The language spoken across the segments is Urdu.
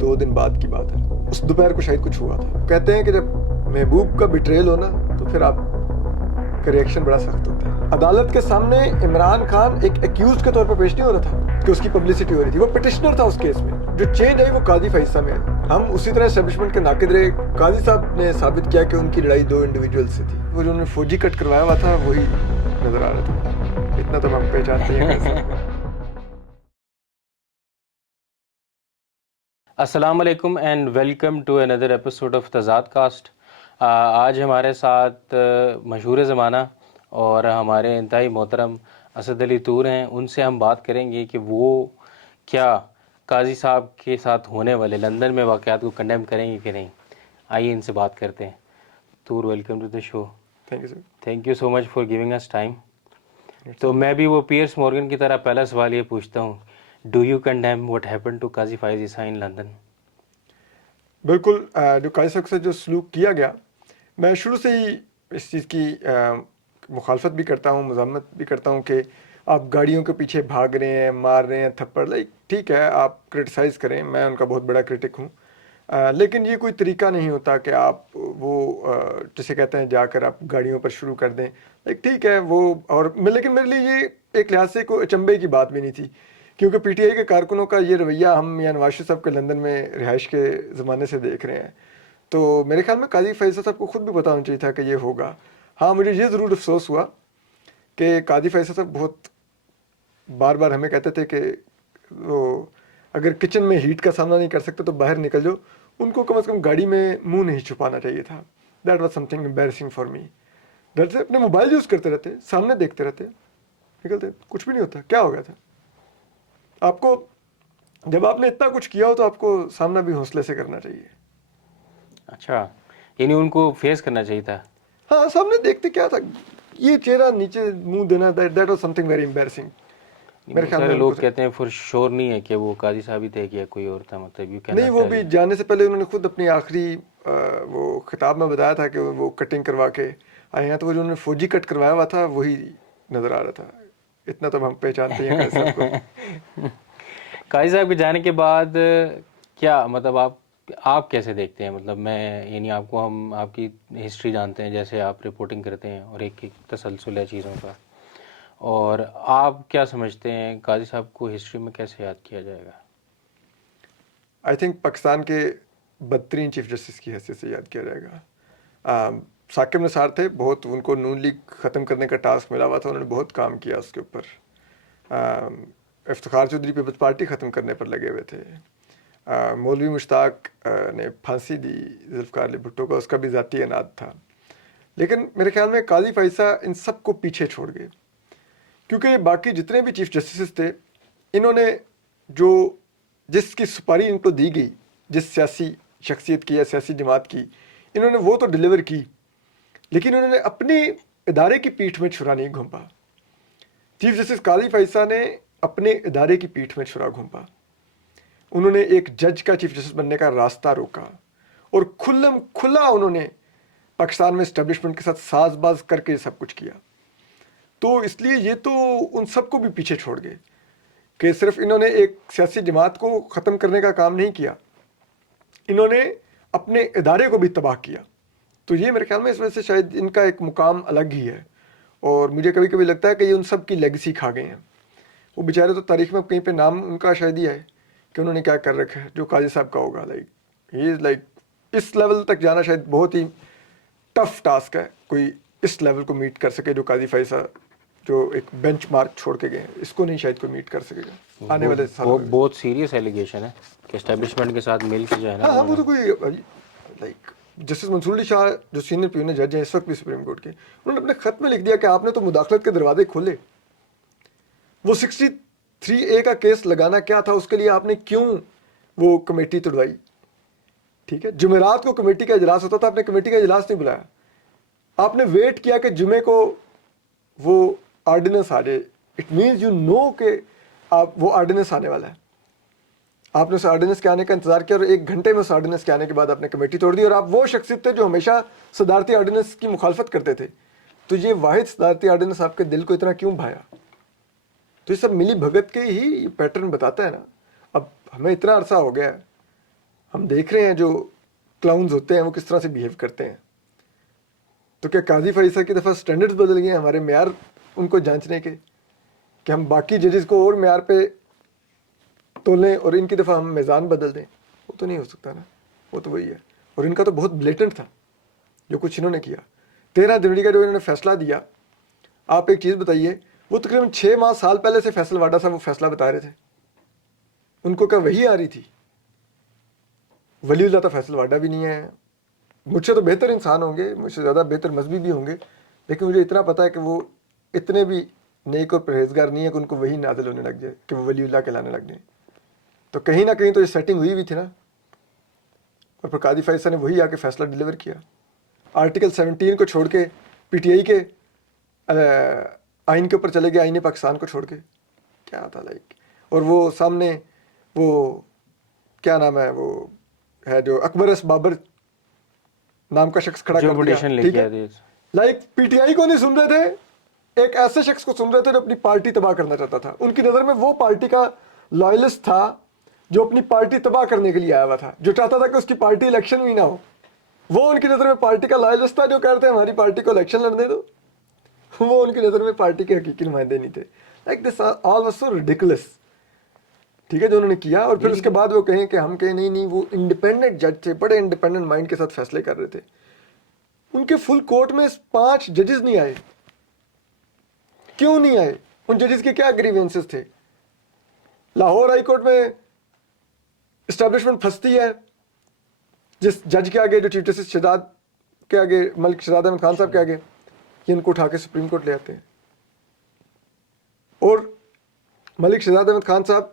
2 دن بعد کی بات ہے. اس دوپہر کو شاید کچھ ہوا تھا. کہتے ہیں کہ جب محبوب کا بٹریل ہو نا تو پھر آپ کا ریئیکشن بڑا سخت ہوتا ہے. عدالت کے سامنے عمران خان ایک ایکیوزڈ کے طور پر پیش نہیں ہو رہا تھا کہ اس کی پبلسٹی ہو رہی تھی. وہ پٹیشنر تھا اس کیس میں. جو چینج آئی وہ قاضی فائصہ میں آئی. ہم اسی طرح اسٹیبلشمنٹ کے ناقد رہے. قاضی صاحب نے ثابت کیا کہ ان کی لڑائی 2 انڈیویجول سے تھی. وہ جو انہوں نے فوجی کٹ کروایا ہوا تھا وہی نظر آ رہا تھا. اتنا تو ہم پہچانتے ہیں. السلام علیکم and welcome to another episode of Tazad cast. آج ہمارے ساتھ مشہور زمانہ اور ہمارے انتہائی محترم اسد علی طور ہیں. ان سے ہم بات کریں گے کہ وہ کیا قاضی صاحب کے ساتھ ہونے والے لندن میں واقعات کو کنڈیم کریں گے کہ نہیں. آئیے ان سے بات کرتے ہیں. طور welcome to the show. Thank you sir. Thank you so much for giving us time. تو میں بھی وہ پیئرس مورگن کی طرح پہلا سوال یہ پوچھتا ہوں, do you condemn what happen to Qazi Faez Isa in London? بالکل. جو قاضی صاحب سے جو سلوک کیا گیا, میں شروع سے ہی اس چیز کی مخالفت بھی کرتا ہوں, مذمت بھی کرتا ہوں کہ آپ گاڑیوں کے پیچھے بھاگ رہے ہیں, مار رہے ہیں تھپڑ. لائک ٹھیک ہے آپ کرٹیسائز کریں, میں ان کا بہت بڑا کرٹک ہوں, لیکن یہ کوئی طریقہ نہیں ہوتا کہ آپ وہ جسے کہتے ہیں جا کر آپ گاڑیوں پر شروع کر دیں. لائک ٹھیک ہے وہ, اور لیکن میرے لیے یہ ایک لحاظ سے کوئی اچنبے کی بات بھی نہیں تھی, کیونکہ پی ٹی آئی کے کارکنوں کا یہ رویہ ہم یا نواز شریف صاحب کے لندن میں رہائش کے زمانے سے دیکھ رہے ہیں. تو میرے خیال میں قاضی فیصل صاحب کو خود بھی پتہ ہونا چاہیے تھا کہ یہ ہوگا. ہاں مجھے یہ ضرور افسوس ہوا کہ قاضی فیصل صاحب بہت بار بار ہمیں کہتے تھے کہ وہ اگر کچن میں ہیٹ کا سامنا نہیں کر سکتے تو باہر نکل جاؤ. ان کو کم از کم گاڑی میں منہ نہیں چھپانا چاہیے تھا. That was some thing embarrassing for me. ڈر سے اپنے موبائل یوز کرتے رہتے, سامنے دیکھتے رہتے, نکلتے, کچھ بھی نہیں ہوتا. کیا ہو گیا تھا آپ کو؟ جب آپ نے اتنا کچھ کیا ہو تو آپ کو سامنا بھی حوصلے سے کرنا چاہیے. اچھا, یعنی ان کو فیس کرنا چاہیے تھا. ہاں سامنے دیکھتے کیا تھا, یہ چہرہ نیچے منہ دینا, that was some thing very embarrassing. میرے بہت خیال میں سارے ان لوگ کو کہتے ہیں فور شور نہیں ہے کہ وہ قاضی صاحب ہی تھے کہ کوئی اور تھا, مطلب یو کین نہیں, ناٹ وہ ٹیل. بھی جانے سے پہلے انہوں نے خود اپنی آخری وہ خطاب میں بتایا تھا کہ وہ کٹنگ کروا کے آئے ہیں, تو وہ جو انہوں نے فوجی کٹ کروایا ہوا تھا وہی نظر آ رہا تھا. اتنا تو ہم پہچانتے ہیں قاضی صاحب کو. قاضی صاحب کے جانے کے بعد کیا مطلب آپ کیسے دیکھتے ہیں؟ مطلب میں یعنی آپ کو, ہم آپ کی ہسٹری جانتے ہیں, جیسے آپ رپورٹنگ کرتے ہیں اور ایک تسلسل ہے چیزوں کا, اور آپ کیا سمجھتے ہیں قاضی صاحب کو ہسٹری میں کیسے یاد کیا جائے گا؟ آئی تھنک پاکستان کے بدترین چیف جسٹس کی حیثیت سے یاد کیا جائے گا. ثاقب نثار تھے, بہت ان کو نون لیگ ختم کرنے کا ٹاسک ملا ہوا تھا, انہوں نے بہت کام کیا اس کے اوپر. افتخار چودھری پیپلز پارٹی ختم کرنے پر لگے ہوئے تھے. مولوی مشتاق نے پھانسی دی ذوالفقار علی بھٹو کا, اس کا بھی ذاتی اناد تھا. لیکن میرے خیال میں قاضی فائصہ ان سب کو پیچھے چھوڑ گئے, کیونکہ باقی جتنے بھی چیف جسٹسز تھے انہوں نے جو جس کی سپاری ان کو دی گئی, جس سیاسی شخصیت کی یا سیاسی جماعت کی, انہوں نے وہ تو ڈیلیور کی, لیکن انہوں نے اپنے ادارے کی پیٹھ میں چھرا نہیں گھونپا. چیف جسٹس قاضی فائصہ نے اپنے ادارے کی پیٹھ میں چھرا گھونپا. انہوں نے ایک جج کا چیف جسٹس بننے کا راستہ روکا, اور کھلا انہوں نے پاکستان میں اسٹیبلشمنٹ کے ساتھ ساز باز کر کے سب کچھ کیا. تو اس لیے یہ تو ان سب کو بھی پیچھے چھوڑ گئے کہ صرف انہوں نے ایک سیاسی جماعت کو ختم کرنے کا کام نہیں کیا, انہوں نے اپنے ادارے کو بھی تباہ کیا. تو یہ میرے خیال میں اس وجہ سے شاید ان کا ایک مقام الگ ہی ہے, اور مجھے کبھی کبھی لگتا ہے کہ یہ ان سب کی لیگسی کھا گئے ہیں. وہ بیچارے تو تاریخ میں کہیں پہ نام ان کا شاید ہی ہے کہ انہوں نے کیا کر رکھا ہے جو قاضی صاحب کا ہوگا. لائک اس لیول تک جانا شاید بہت ہی ٹف ٹاسک ہے, کوئی اس لیول کو میٹ کر سکے جو قاضی فائصہ جو ایک بینچ مارک چھوڑ کے گئے ہیں, اس کو نہیں شاید کوئی میٹ کر سکے گا آنے والے سالوں میں. بہت سیریس ایلیگیشن ہے کہ اسٹیبلشمنٹ کے ساتھ مل کے جو ہے نا ہاں وہ انہوں تو کوئی لائک جسٹس منصور علی شاہ جو سینئر پیونر جج ہیں اس وقت بھی سپریم کورٹ کے, انہوں نے اپنے خط میں لکھ دیا کہ آپ نے تو مداخلت کے دروازے کھولے. وہ 63A کا کیس لگانا کیا تھا, اس کے لیے آپ نے کیوں وہ کمیٹی توڑوائی؟ ٹھیک ہے, جمعرات کو کمیٹی کا اجلاس ہوتا تھا, آپ نے کمیٹی کا اجلاس نہیں بلایا. آپ نے ویٹ کیا کہ جمعے کو وہ آرڈیننس آ جائے. اٹ مینز یو نو کہ آپ وہ آرڈیننس آنے والا ہے. آپ نے اس آرڈیننس کے آنے کا انتظار کیا, اور 1 گھنٹے میں اس آرڈیننس کے آنے کے بعد آپ نے کمیٹی توڑ دی, اور آپ وہ شخصیت تھے جو ہمیشہ صدارتی آرڈیننس کی مخالفت کرتے تھے. تو یہ واحد صدارتی آرڈیننس آپ کے دل کو اتنا کیوں بھایا؟ تو یہ سب ملی بھگت کے ہی پیٹرن بتاتا ہے نا. اب ہمیں اتنا عرصہ ہو گیا ہے, ہم دیکھ رہے ہیں جو کلاؤنز ہوتے ہیں وہ کس طرح سے بیہیو کرتے ہیں. تو کیا قاضی فیصل کی دفعہ سٹینڈرڈز بدل گئے ہیں ہمارے معیار ان کو جانچنے کے, کہ ہم باقی ججز کو اور معیار پہ تولیں اور ان کی دفعہ ہم میزان بدل دیں؟ وہ تو نہیں ہو سکتا نا. وہ تو وہی ہے. اور ان کا تو بہت بلیٹنٹ تھا جو کچھ انہوں نے کیا. 13 جنوری کا جو انہوں نے فیصلہ دیا, آپ ایک چیز بتائیے, وہ تقریباً 6 سال پہلے سے فیصل واڈا صاحب وہ فیصلہ بتا رہے تھے. ان کو کیا وہی آ رہی تھی؟ ولی اللہ تو فیصل واڈا بھی نہیں ہے, مجھ سے تو بہتر انسان ہوں گے, مجھ سے زیادہ بہتر مذہبی بھی ہوں گے, لیکن مجھے اتنا پتا ہے کہ وہ اتنے بھی نیک اور پرہیزگار نہیں ہے کہ ان کو وہی نازل ہونے لگ جائے کہ وہ ولی اللہ کہلانے لگ جائیں. تو کہیں نہ کہیں تو یہ سیٹنگ ہوئی بھی تھی نا. اور پھر قاضی فیصل نے وہی آ کے فیصلہ ڈیلیور کیا. آرٹیکل 17 کو چھوڑ کے پی ٹی آئی کے آئین کے اوپر چلے گئے, آئین پاکستان کو چھوڑ کے. کیا تھا لائک. اور وہ سامنے وہ کیا نام ہے, وہ ہے جو اکبر اس بابر نام کا شخص کھڑا جو کر دیا, پٹیشن لے ٹھیک کے ہے, آئے تھے. لائک پی ٹی آئی کو نہیں سن رہے تھے, ایک ایسے شخص کو سن رہے تھے جو اپنی پارٹی تباہ کرنا چاہتا تھا. ان کی نظر میں وہ پارٹی کا لائلسٹ تھا جو اپنی پارٹی تباہ کرنے کے لیے آیا ہوا تھا, جو چاہتا تھا کہ اس کی پارٹی الیکشن بھی نہ ہو. وہ ان کی نظر میں پارٹی کا لائلسٹ تھا جو کہتے ہیں ہماری پارٹی کو الیکشن لڑنے دو. وہ ان کی نظر میں پارٹی کے حقیقی نمائندے نہیں تھے. Like this all was so ridiculous, ٹھیک ہے, جو انہوں نے کیا. اور پھر اس کے بعد وہ کہیں کہ ہم کہیں نہیں, وہ انڈیپینڈنٹ جج تھے, بڑے انڈیپینڈنٹ مائنڈ کے ساتھ فیصلے کر رہے تھے. ان کے فل کورٹ میں 5 ججز نہیں آئے. کیوں نہیں آئے؟ ان ججز کے کیا گریوینسز تھے؟ لاہور ہائی کورٹ میں اسٹیبلشمنٹ پھنستی ہے جس جج کے آگے, جو چیف جسٹس شہزاد کے آگے, ملک شہزاد احمد خان صاحب کے آگے, یہ ان کو اٹھا کے سپریم کورٹ لے آتے ہیں. اور ملک شہزاد احمد خان صاحب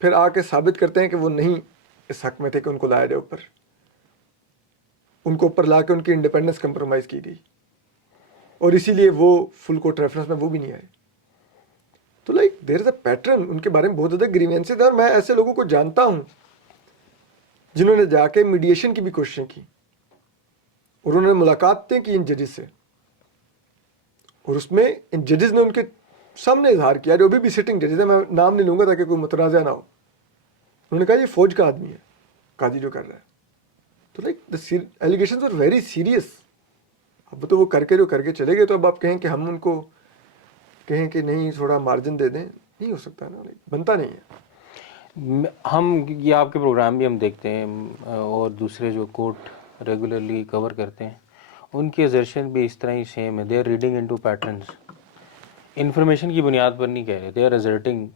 پھر آ کے ثابت کرتے ہیں کہ وہ نہیں اس حق میں تھے کہ ان کو لایا جائے اوپر. ان کو اوپر لا کے ان کی انڈیپینڈنس کمپرومائز کی گئی, اور اسی لیے وہ فل کورٹ ریفرنس میں وہ بھی نہیں آئے. تو like there is a pattern. ان کے بارے میں بہت زیادہ گریوینسز ہیں, اور میں ایسے لوگوں کو جانتا ہوں جنہوں نے جا کے میڈیشن کی بھی کوششیں کی, اور انہوں نے ملاقاتیں کی ان ججز سے, اور اس میں ان ججز نے ان کے سامنے اظہار کیا, جو ابھی بھی سٹنگ ججز ہیں, میں نام نہیں لوں گا تاکہ کوئی متنازع نہ ہو. انہوں نے کہا یہ فوج کا آدمی ہے قاضی جو کر رہا ہے. تو like the allegations are very serious. اب تو وہ کر کے جو کر کے چلے گئے, تو اب آپ کہیں کہ ہم ان کو کہیں کہ نہیں تھوڑا مارجن دے دیں, نہیں ہو سکتا نا, بنتا نہیں ہے. ہم یہ آپ کے پروگرام بھی ہم دیکھتے ہیں اور دوسرے جو کورٹ ریگولرلی کور کرتے ہیں, ان کی ایزرشن بھی اس طرح ہی سیم ہے. They are reading into patterns, information کی بنیاد پر نہیں کہہ رہے. دے آر ایزرٹنگ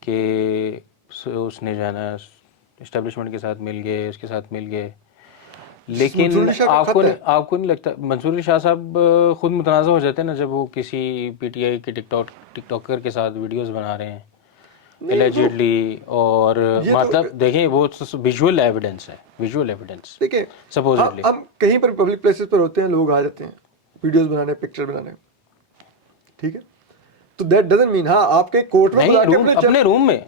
کہ اس نے جو ہے نا اسٹیبلشمنٹ کے ساتھ مل گئے, اس کے ساتھ مل گئے. لیکن منصور علی شاہ کا خط ہے. آپ کو نہیں لگتا منصور علی شاہ صاحب خود متنازع ہو جاتے ہیں نا جب وہ کسی پی ٹی آئی کے ٹک ٹاکر کے ساتھ ویڈیوز بنا رہے ہیں اللیجڈلی, اور مطلب دیکھیں وہ ویژول ایویڈنس ہے, ویژول ایویڈنس. دیکھیں سپوزٹلی ہم کہیں پر پبلک پلیسز پر ہوتے ہیں, لوگ آ جاتے ہیں ویڈیوز بنانے, پکچر بنانے, ٹھیک ہے, تو دیٹ ڈزنٹ مین ہاں آپ کے کورٹ میں بلا کے اپنے روم میں.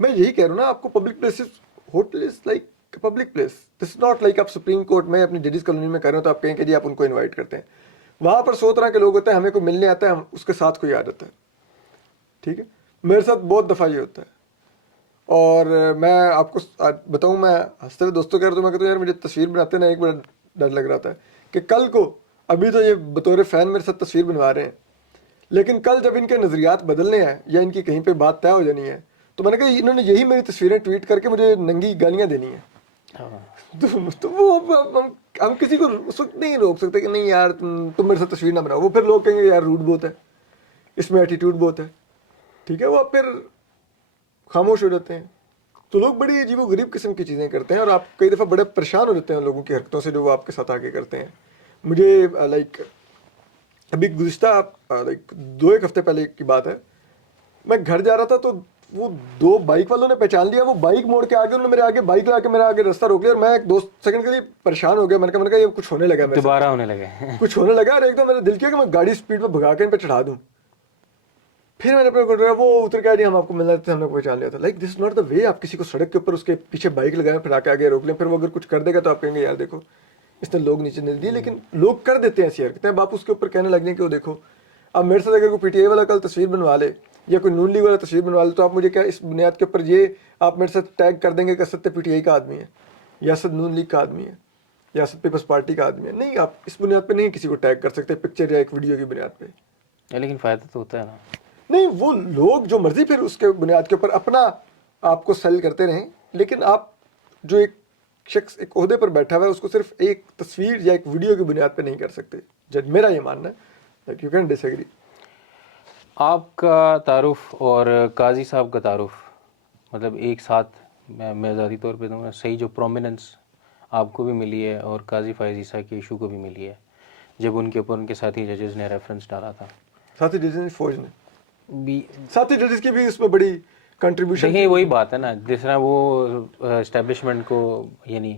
میں یہی کہہ رہا ہوں نا آپ کو, public places, hotel is like public place. This is not like آپ سپریم کورٹ میں اپنی ججز کالونی میں کر رہے ہو تو آپ کہیں کہ جی آپ ان کو انوائٹ کرتے ہیں. وہاں پر 100 طرح کے لوگ ہوتے ہیں, ہمیں کوئی ملنے آتا ہے, ہم اس کے ساتھ کوئی آ جاتا ہے, ٹھیک ہے. میرے ساتھ بہت دفعہ یہ ہوتا ہے, اور میں آپ کو بتاؤں, میں ہنستے ہوئے دوستوں کہہ رہا ہوں, میں کہتا ہوں یار مجھے تصویر بناتے نا ایک بڑا ڈر لگ رہا تھا کہ کل کو, ابھی تو یہ بطور فین میرے ساتھ تصویر بنوا رہے ہیں, لیکن کل جب ان کے نظریات بدلنے ہیں یا ان کی کہیں پہ بات طے ہو جانی ہے, تو میں نے کہا انہوں نے یہی میری تصویریں ٹویٹ کر کے مجھے ننگی گالیاں دینی ہیں. تو وہ ہم کسی کو اس وقت نہیں روک سکتے کہ نہیں یار تم میرے ساتھ تصویر نہ بناؤ. وہ پھر لوگ کہیں گے یار روڈ بہت ہے, اس میں ایٹیٹیوڈ بہت ہے, ٹھیک ہے. وہ اب پھر خاموش ہو جاتے ہیں. تو لوگ بڑی عجیب و غریب قسم کی چیزیں کرتے ہیں, اور آپ کئی دفعہ بڑے پریشان ہو جاتے ہیں لوگوں کی حرکتوں سے جو وہ آپ کے ساتھ آگے کرتے ہیں. مجھے لائک ابھی گزشتہ لائک 2-1 ہفتے پہلے کی بات ہے, میں گھر جا رہا تھا تو وہ 2 بائک والوں نے پہچان لیا. وہ بائک موڑ کے آگے, انہوں نے میرے آگے بائک لا کے میرے آگے رستہ روک لیا, اور میں ایک 2 سیکنڈ کے لیے پریشان ہو گیا. میں نے کہا یہ کچھ ہونے لگا, دوبارہ ہونے لگے, کچھ ہونے لگا, اور ایک دم میرا دل کیا کہ میں گاڑی اسپیڈ میں بھگا کے ان پہ چڑھا دوں. پھر میں نے اپنے وہ اتر کے ہم آپ کو ملنا تھے, ہم نے پہچان لیا تھا. لائک دس ناٹ دا وے. آپ کسی کو سڑک کے اوپر اس کے پیچھے بائک لگائیں, پھر آ کے آگے روک لیں, پھر وہ اگر کچھ کر دے گا تو آپ کہیں گے یار دیکھو اس نے لوگ نیچے نہیں دیے. لیکن لوگ کر دیتے ہیں ایسی حرکتیں. اب آپ اس کے اوپر کہنے لگ جائیں کہ وہ دیکھو, اب میرے ساتھ اگر کوئی پی ٹی آئی والا کل تصویر بنوا لے یا کوئی نون لیگ والا تصویر بنوا لے تو آپ مجھے کیا اس بنیاد کے اوپر یہ آپ میرے ساتھ ٹیگ کر دیں گے کہ اسد پی ٹی آئی کا آدمی ہے یا اسد نون لیگ کا آدمی ہے یا اسد پیپلز پارٹی کا آدمی ہے؟ نہیں، آپ اس بنیاد پہ نہیں کسی کو ٹیگ کر سکتے پکچر یا ایک ویڈیو کی بنیاد پہ. لیکن فائدہ تو ہوتا ہے نا. نہیں، وہ لوگ جو مرضی پھر اس کے بنیاد کے اوپر اپنا آپ کو سیل کرتے رہیں، لیکن آپ جو ایک شخص ایک عہدے پر بیٹھا ہوا ہے اس کو صرف ایک تصویر یا ایک ویڈیو کی بنیاد پہ نہیں کر سکتے. جج میرا یہ ماننا ہے. You can disagree. آپ کا تعارف اور قاضی صاحب کا تعارف مطلب ایک ساتھ میں ذاتی طور پہ دوں گا صحیح جو پرومیننس آپ کو بھی ملی ہے اور قاضی فائز عیسیٰ کے ایشو کو بھی ملی ہے جب ان کے اوپر ان کے ساتھی ججز نے ریفرنس ڈالا تھا. ساتھی ججز فوج نے بھی ساتھی ججز کی بھی اس میں بڑی کنٹریبیوشن. دیکھیں وہی بات ہے نا جس طرح وہ اسٹیبلشمنٹ کو یعنی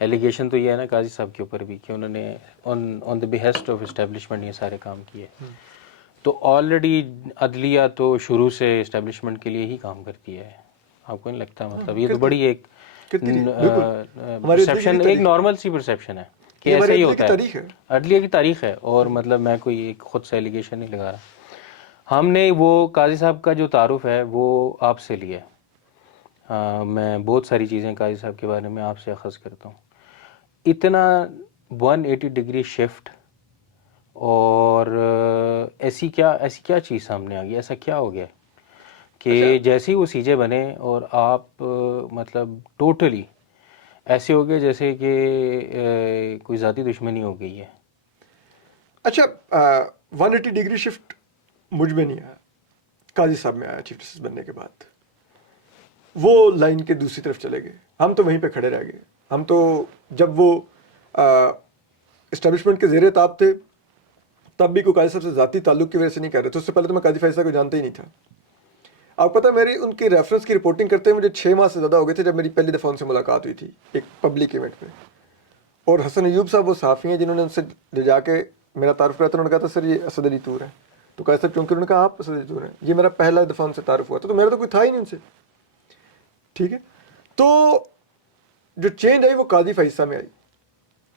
ایلیگیشن تو یہ ہے نا قاضی صاحب کے اوپر بھی کہ انہوں نے آن دا بیہسٹ آف اسٹیبلشمنٹ یہ سارے کام کیے. تو آلریڈی عدلیہ تو شروع سے اسٹیبلشمنٹ کے لیے ہی کام کرتی ہے. آپ کو نہیں لگتا مطلب یہ تو بڑی ایک پرسیپشن ایک نارمل سی پرسیپشن ہے کہ ایسا ہی ہوتا ہے. عدلیہ کی تاریخ ہے اور مطلب میں کوئی ایک خود سے ایلیگیشن نہیں لگا رہا. ہم نے وہ قاضی صاحب کا جو تعارف ہے وہ آپ سے لیا ہے. میں بہت ساری چیزیں قاضی صاحب کے بارے میں آپ سے اخذ کرتا ہوں. اتنا 180 ڈگری شفٹ اور ایسی کیا چیز سامنے آ گئی، ایسا کیا ہو گیا کہ جیسے ہی وہ سی جے بنے اور آپ مطلب ٹوٹلی ایسے ہو گئے جیسے کہ کوئی ذاتی دشمنی ہو گئی ہے. اچھا 180 ڈگری شفٹ مجھ میں نہیں آیا، قاضی صاحب میں آیا چیف جسٹس بننے کے بعد. وہ لائن کے دوسری طرف چلے گئے، ہم تو وہیں پہ کھڑے رہ گئے. ہم تو جب وہ اسٹیبلشمنٹ کے زیر تاب تھے تب بھی کوئی قاضی صاحب سے ذاتی تعلق کی وجہ سے نہیں کر رہے تھے. اس سے پہلے تو میں قاضی فائز صاحب کو جانتا ہی نہیں تھا. آپ کو پتہ میری ان کی ریفرنس کی رپورٹنگ کرتے ہوئے مجھے 6 ماہ سے زیادہ ہو گئے تھے جب میری پہلی دفعہ ان سے ملاقات ہوئی تھی ایک پبلک ایونٹ پہ. اور حسن ایوب صاحب وہ صحافی ہیں جنہوں نے ان سے لے جا کے میرا تعارف کرایا تھا. انہوں نے کہا تھا سر یہ اسد علی طور ہے. تو قاضی صاحب چونکہ انہوں نے کہا آپ اسد علی طور ہیں. یہ میرا پہلا دفعہ ان سے تعارف ہوا تھا، تو میرا تو کوئی تھا ہی نہیں ان سے. ٹھیک ہے، تو جو چینج آئی وہ قاضی فائز صاحب میں آئی.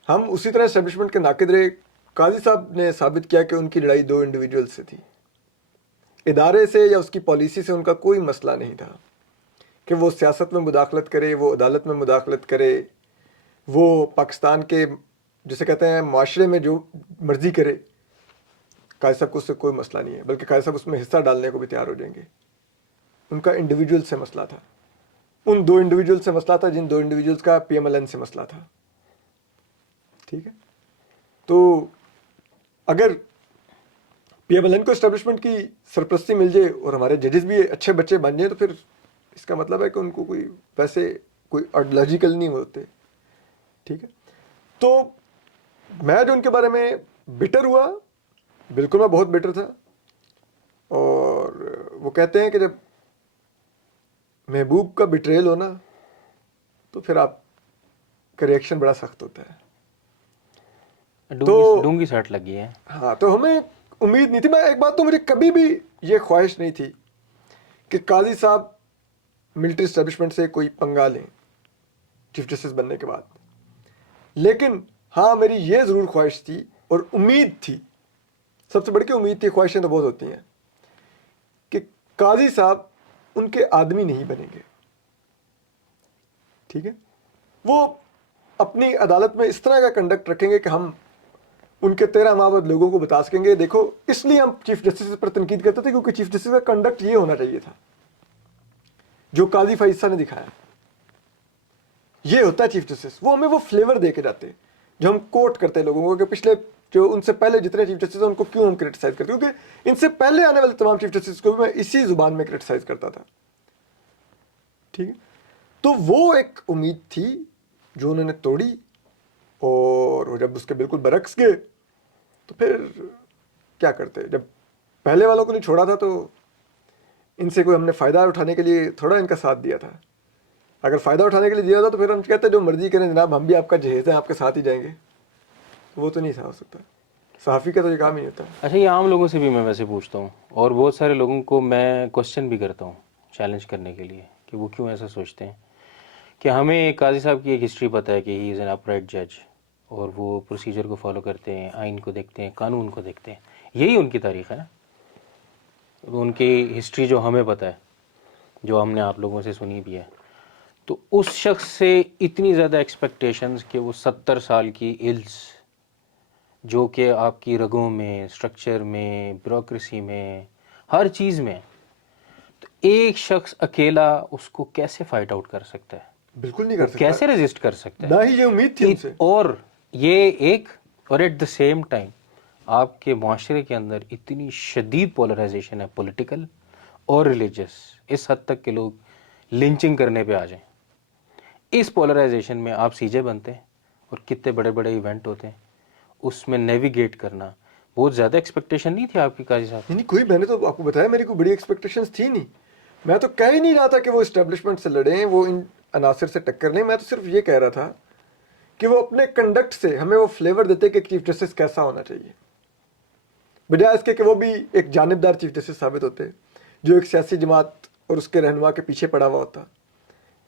ہم اسی طرح اسٹیبلشمنٹ کے ناقد رہے. قاضی صاحب نے ثابت کیا کہ ان کی لڑائی 2 انڈیویجول سے تھی، ادارے سے یا اس کی پالیسی سے ان کا کوئی مسئلہ نہیں تھا کہ وہ سیاست میں مداخلت کرے، وہ عدالت میں مداخلت کرے، وہ پاکستان کے جسے کہتے ہیں معاشرے میں جو مرضی کرے. قاضی صاحب کو اس سے کوئی مسئلہ نہیں ہے، بلکہ قاضی صاحب اس میں حصہ ڈالنے کو بھی تیار ہو جائیں گے. ان کا انڈیویجول سے مسئلہ تھا، ان 2 انڈیویجول سے مسئلہ تھا جن 2 انڈیویجولز کا پی ایم ایل این سے مسئلہ تھا. ٹھیک ہے، تو اگر پی ایم ایل این کو اسٹیبلشمنٹ کی سرپرستی مل جائے اور ہمارے ججز بھی اچھے بچے بن جائیں تو پھر اس کا مطلب ہے کہ ان کو کوئی ویسے کوئی آئیڈیالوجیکل نہیں ہوتے. ٹھیک ہے، تو میں جو ان کے بارے میں بٹر ہوا، بالکل میں بہت بٹر تھا. اور وہ کہتے ہیں کہ جب محبوب کا بٹریل ہونا تو پھر آپ کا ریئیکشن بڑا سخت ہوتا ہے. ڈونگی سٹ لگی ہے. ہاں، تو ہمیں امید نہیں تھی. میں ایک بات تو مجھے کبھی بھی یہ خواہش نہیں تھی کہ قاضی صاحب ملٹری اسٹیبلشمنٹ سے کوئی پنگا لیں چیف جسٹس بننے کے بعد. لیکن ہاں میری یہ ضرور خواہش تھی اور امید تھی، سب سے بڑھ کے امید تھی، خواہشیں تو بہت ہوتی ہیں، کہ قاضی صاحب ان کے آدمی نہیں بنیں گے. ٹھیک ہے، وہ اپنی عدالت میں اس طرح کا کنڈکٹ رکھیں گے کہ ہم ان کے 13 ماہ بعد لوگوں کو بتا سکیں گے دیکھو. اس لیے ہم چیف جسٹس پر تنقید کرتے تھے کیونکہ چیف جسٹس کا کنڈکٹ یہ ہونا چاہیے تھا جو قاضی فائز صاحب نے دکھایا. یہ ہوتا ہے چیف جسٹس. وہ ہمیں وہ فلیور دے کے جاتے جو ہم کوٹ کرتے ہیں لوگوں کو کہ پچھلے جو ان سے پہلے جتنے چیف جسٹس ہیں ان کو کیوں ہم کرٹیسائز کرتے ہیں، کیونکہ ان سے پہلے آنے والے تمام چیف جسٹس کو بھی میں اسی زبان میں کرٹیسائز کرتا تھا. ٹھیک ہے، تو وہ ایک امید تھی جو انہوں نے توڑی. اور جب اس کے بالکل برعکس گئے تو پھر کیا کرتے. جب پہلے والوں کو نہیں چھوڑا تھا تو ان سے کوئی ہم نے فائدہ اٹھانے کے لیے تھوڑا ان کا ساتھ دیا تھا. اگر فائدہ اٹھانے کے لیے دیا تھا تو پھر ہم کہتے ہیں جو مرضی کریں جناب، ہم بھی آپ کا جہیز ہیں، آپ کے ساتھ ہی جائیں گے. وہ تو نہیں تھا ہو سکتا. صحافی کا تو یہ کام ہی ہوتا ہے. اچھا، یہ عام لوگوں سے بھی میں ویسے پوچھتا ہوں اور بہت سارے لوگوں کو میں کوشچن بھی کرتا ہوں چیلنج کرنے کے لیے کہ وہ کیوں ایسا سوچتے ہیں. کہ ہمیں قاضی صاحب کی ایک ہسٹری پتہ ہے کہ ہی از این اپرائٹ جج اور وہ پروسیجر کو فالو کرتے ہیں، آئین کو دیکھتے ہیں، قانون کو دیکھتے ہیں. یہی ان کی تاریخ ہے نا. ان کی ہسٹری جو ہمیں پتہ ہے, جو ہم نے آپ لوگوں سے سنی بھی ہے, تو اس شخص سے اتنی زیادہ ایکسپیکٹیشنز کہ وہ 70 سال کی الز جو کہ آپ کی رگوں میں, اسٹرکچر میں, بیوروکریسی میں, ہر چیز میں, تو ایک شخص اکیلا اس کو کیسے فائٹ آؤٹ کر سکتا ہے؟ بالکل نہیں وہ کر سکتا, کیسے رجسٹ کر سکتا ہے؟ نہ ہی یہ امید تھی ان سے. اور یہ ایک, اور ایٹ دا سیم ٹائم آپ کے معاشرے کے اندر اتنی شدید پولرائزیشن ہے پولیٹیکل اور ریلیجس, اس حد تک کہ لوگ لنچنگ کرنے پہ آ جائیں. اس پولرائزیشن میں آپ سی جے بنتے ہیں اور کتنے بڑے بڑے ایونٹ ہوتے ہیں, اس میں نیویگیٹ کرنا بہت زیادہ ایکسپیکٹیشن نہیں تھی آپ کی قاضی صاحب؟ نہیں کوئی, میں نے تو آپ کو بتایا میری کوئی بڑی ایکسپیکٹیشنز تھی نہیں. میں تو کہہ ہی نہیں رہا تھا کہ وہ اسٹیبلشمنٹ سے لڑیں, وہ ان عناصر سے ٹکر لیں. میں تو صرف یہ کہہ رہا تھا کہ وہ اپنے کنڈکٹ سے ہمیں وہ فلیور دیتے کہ چیف جسٹس کیسا ہونا چاہیے, بجائے اس کے کہ وہ بھی ایک جانبدار چیف جسٹس ثابت ہوتے جو ایک سیاسی جماعت اور اس کے رہنما کے پیچھے پڑا ہوا ہوتا.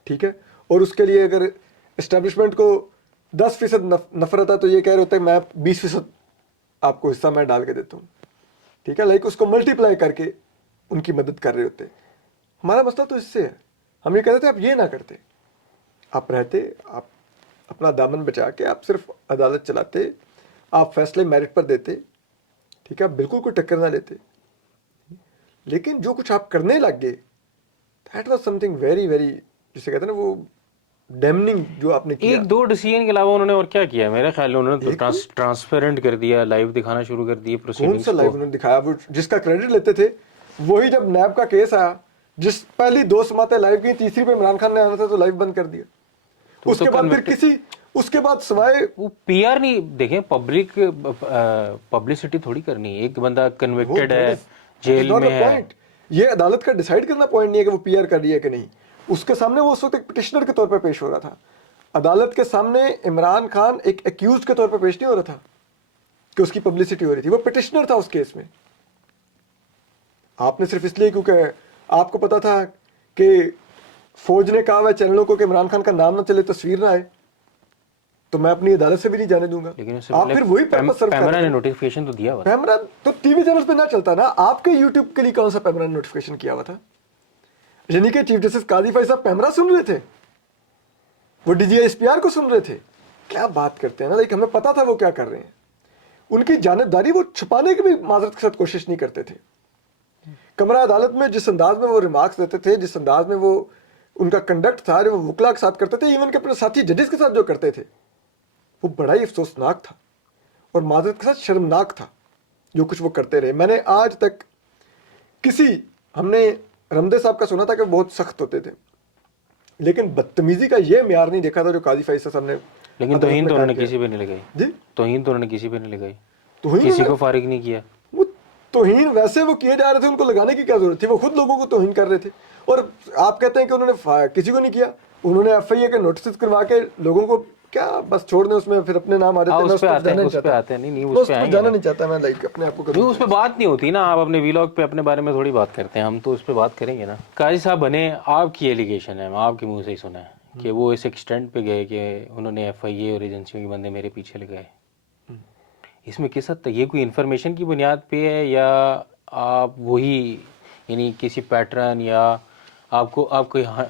ٹھیک ہے, اور اس کے لیے اگر اسٹیبلشمنٹ کو 10% نفرت ہے تو یہ کہہ رہے ہوتے ہیں میں 20% آپ کو حصہ میں ڈال کے دیتا ہوں. ٹھیک ہے, لائک اس کو ملٹی پلائی کر کے ان کی مدد کر رہے ہوتے. ہمارا مسئلہ تو اس سے ہے, ہم یہ کہتے تھے آپ یہ نہ کرتے, آپ رہتے, آپ اپنا دامن بچا کے آپ صرف عدالت چلاتے, آپ فیصلے میرٹ پر دیتے. ٹھیک ہے, آپ بالکل کوئی ٹکر نہ لیتے. لیکن جو کچھ آپ کرنے لگ گئے that was some thing very very, جسے کہتے ہیں نا وہ ڈیمننگ جو آپ نے کیا. ایک دو ڈیسیجن کے علاوہ انہوں نے اور کیا کیا؟ میرے خیال میں انہوں نے ایک تو تو ٹرانسپیرنٹ کر دیا, لائیو دکھانا شروع کر دیے کون پروسیڈنگز سا لائیو کو. انہوں نے دکھایا, وہ جس کا کریڈٹ لیتے تھے وہی جب نیب کا کیس آیا, جس پہلی 2 سماعتیں لائیو کی, تیسری پہ عمران خان نے آنا تھا تو لائیو بند کر دیا. تو اس کے بعد پھر کنوکٹڈ, اس کے بعد سوائے وہ پی آر نہیں دیکھیں, پبلسٹی تھوڑی کرنی ہے. ایک بندہ وہ کنوکٹڈ دیٹ ہے, از جیل ناٹ دا میں ہے. پوائنٹ. یہ عدالت کا ڈیسائیڈ کرنا پوائنٹ نہیں ہے کہ وہ پی آر کر رہی ہے کہ نہیں. اس کے سامنے وہ اس وقت ایک پٹیشنر کے طور پہ پیش ہو رہا تھا. عدالت کے سامنے عمران خان ایک ایکیوزڈ کے طور پہ پیش نہیں ہو رہا تھا کہ اس کی پبلسٹی ہو رہی تھی, وہ پٹیشنر تھا اس کیس میں. آپ نے صرف اس لیے کیونکہ آپ کو پتا تھا کہ فوج نے کہا ہوا چینلوں کو کہ عمران خان کا نام نہ چلے, تصویر نہ آئے, تو میں اپنی عدالت سے بھی نہیں جانے دوں گا. لیکن اس سے آپ پہلے پھر وہی پیپر سرو کر پیمرا رہے نے تھے. نوٹیفیکیشن تو دیا ہوا تھا. پیمرا تو ٹی وی چینل پہ نہ چلتا نا, آپ کے یوٹیوب کے لیے کون سا پیمرا نے نوٹیفیکیشن کیا ہوا تھا؟ یعنی کہ چیف جسٹس قاضی فیصل صاحب پیمرا سن رہے تھے, وہ D G I S P R کو سن رہے تھے. کیا بات کرتے ہیں نا, لیکن ہمیں پتا تھا وہ کیا کر رہے ہیں. ان کی جانبداری وہ چھپانے کی بھی معذرت کے ساتھ کوشش نہیں کرتے تھے. کمرہ عدالت میں جس انداز میں وہ ریمارکس دیتے تھے, جس انداز میں وہ ان کا کنڈکٹ تھا, جو وہ وکلا کے ساتھ کرتے تھے, ایون کہ اپنے ساتھی ججز کے ساتھ جو کرتے تھے, وہ بڑا ہی افسوسناک تھا اور معذرت کے ساتھ شرمناک تھا جو کچھ وہ کرتے رہے. میں نے آج تک ہم نے رمدے صاحب کا سنا تھا کہ وہ بہت سخت ہوتے تھے, لیکن بدتمیزی کا یہ معیار نہیں دیکھا تھا جو قاضی فیصل صاحب نے لیکن عدالت توہین میں تو انہوں قائم نے کیا. کسی پہ نہیں لگائی. جی, توہین تو انہوں نے کسی پہ نہیں لگائی, توہین کسی انہوں کو نے, فارغ نہیں کیا. وہ توہین ویسے وہ کیے جا رہے تھے, ان کو لگانے کی کیا ضرورت تھی؟ وہ خود لوگوں کو توہین کر رہے تھے. اور آپ کہتے ہیں کہ انہوں نے کسی کو نہیں کیا, انہوں نے ایف آئی اے کے نوٹسز کروا کے لوگوں کو کیا بس چھوڑ دیں, اس میں پھر اپنے نام آ جاتے ہیں. میں اس اس پہ پر آتے ہیں, جانا نہیں اس پہ چاہتا, آتے ہیں. نہیں میں اس اس پہ پر آئیں گے جانا نا. نہیں چاہتا. میں لائک اپنے آپ کو نہیں, کبھی اس پہ بات نہیں ہوتی نا, آپ اپنے ویلاگ پہ اپنے بارے میں تھوڑی بات کرتے ہیں, ہم تو اس پہ بات کریں گے نا. قاضی صاحب بنے, آپ کی ایلیگیشن ہے, آپ کے منہ سے ہی سنا ہے کہ وہ اس ایکسٹینٹ پہ گئے کہ انہوں نے ایف آئی اے اور ایجنسیوں کے بندے میرے پیچھے لگائے. اس میں کس حد تک یہ کوئی انفارمیشن کی بنیاد پہ ہے, یا آپ وہی یعنی کسی پیٹرن, یا آپ کو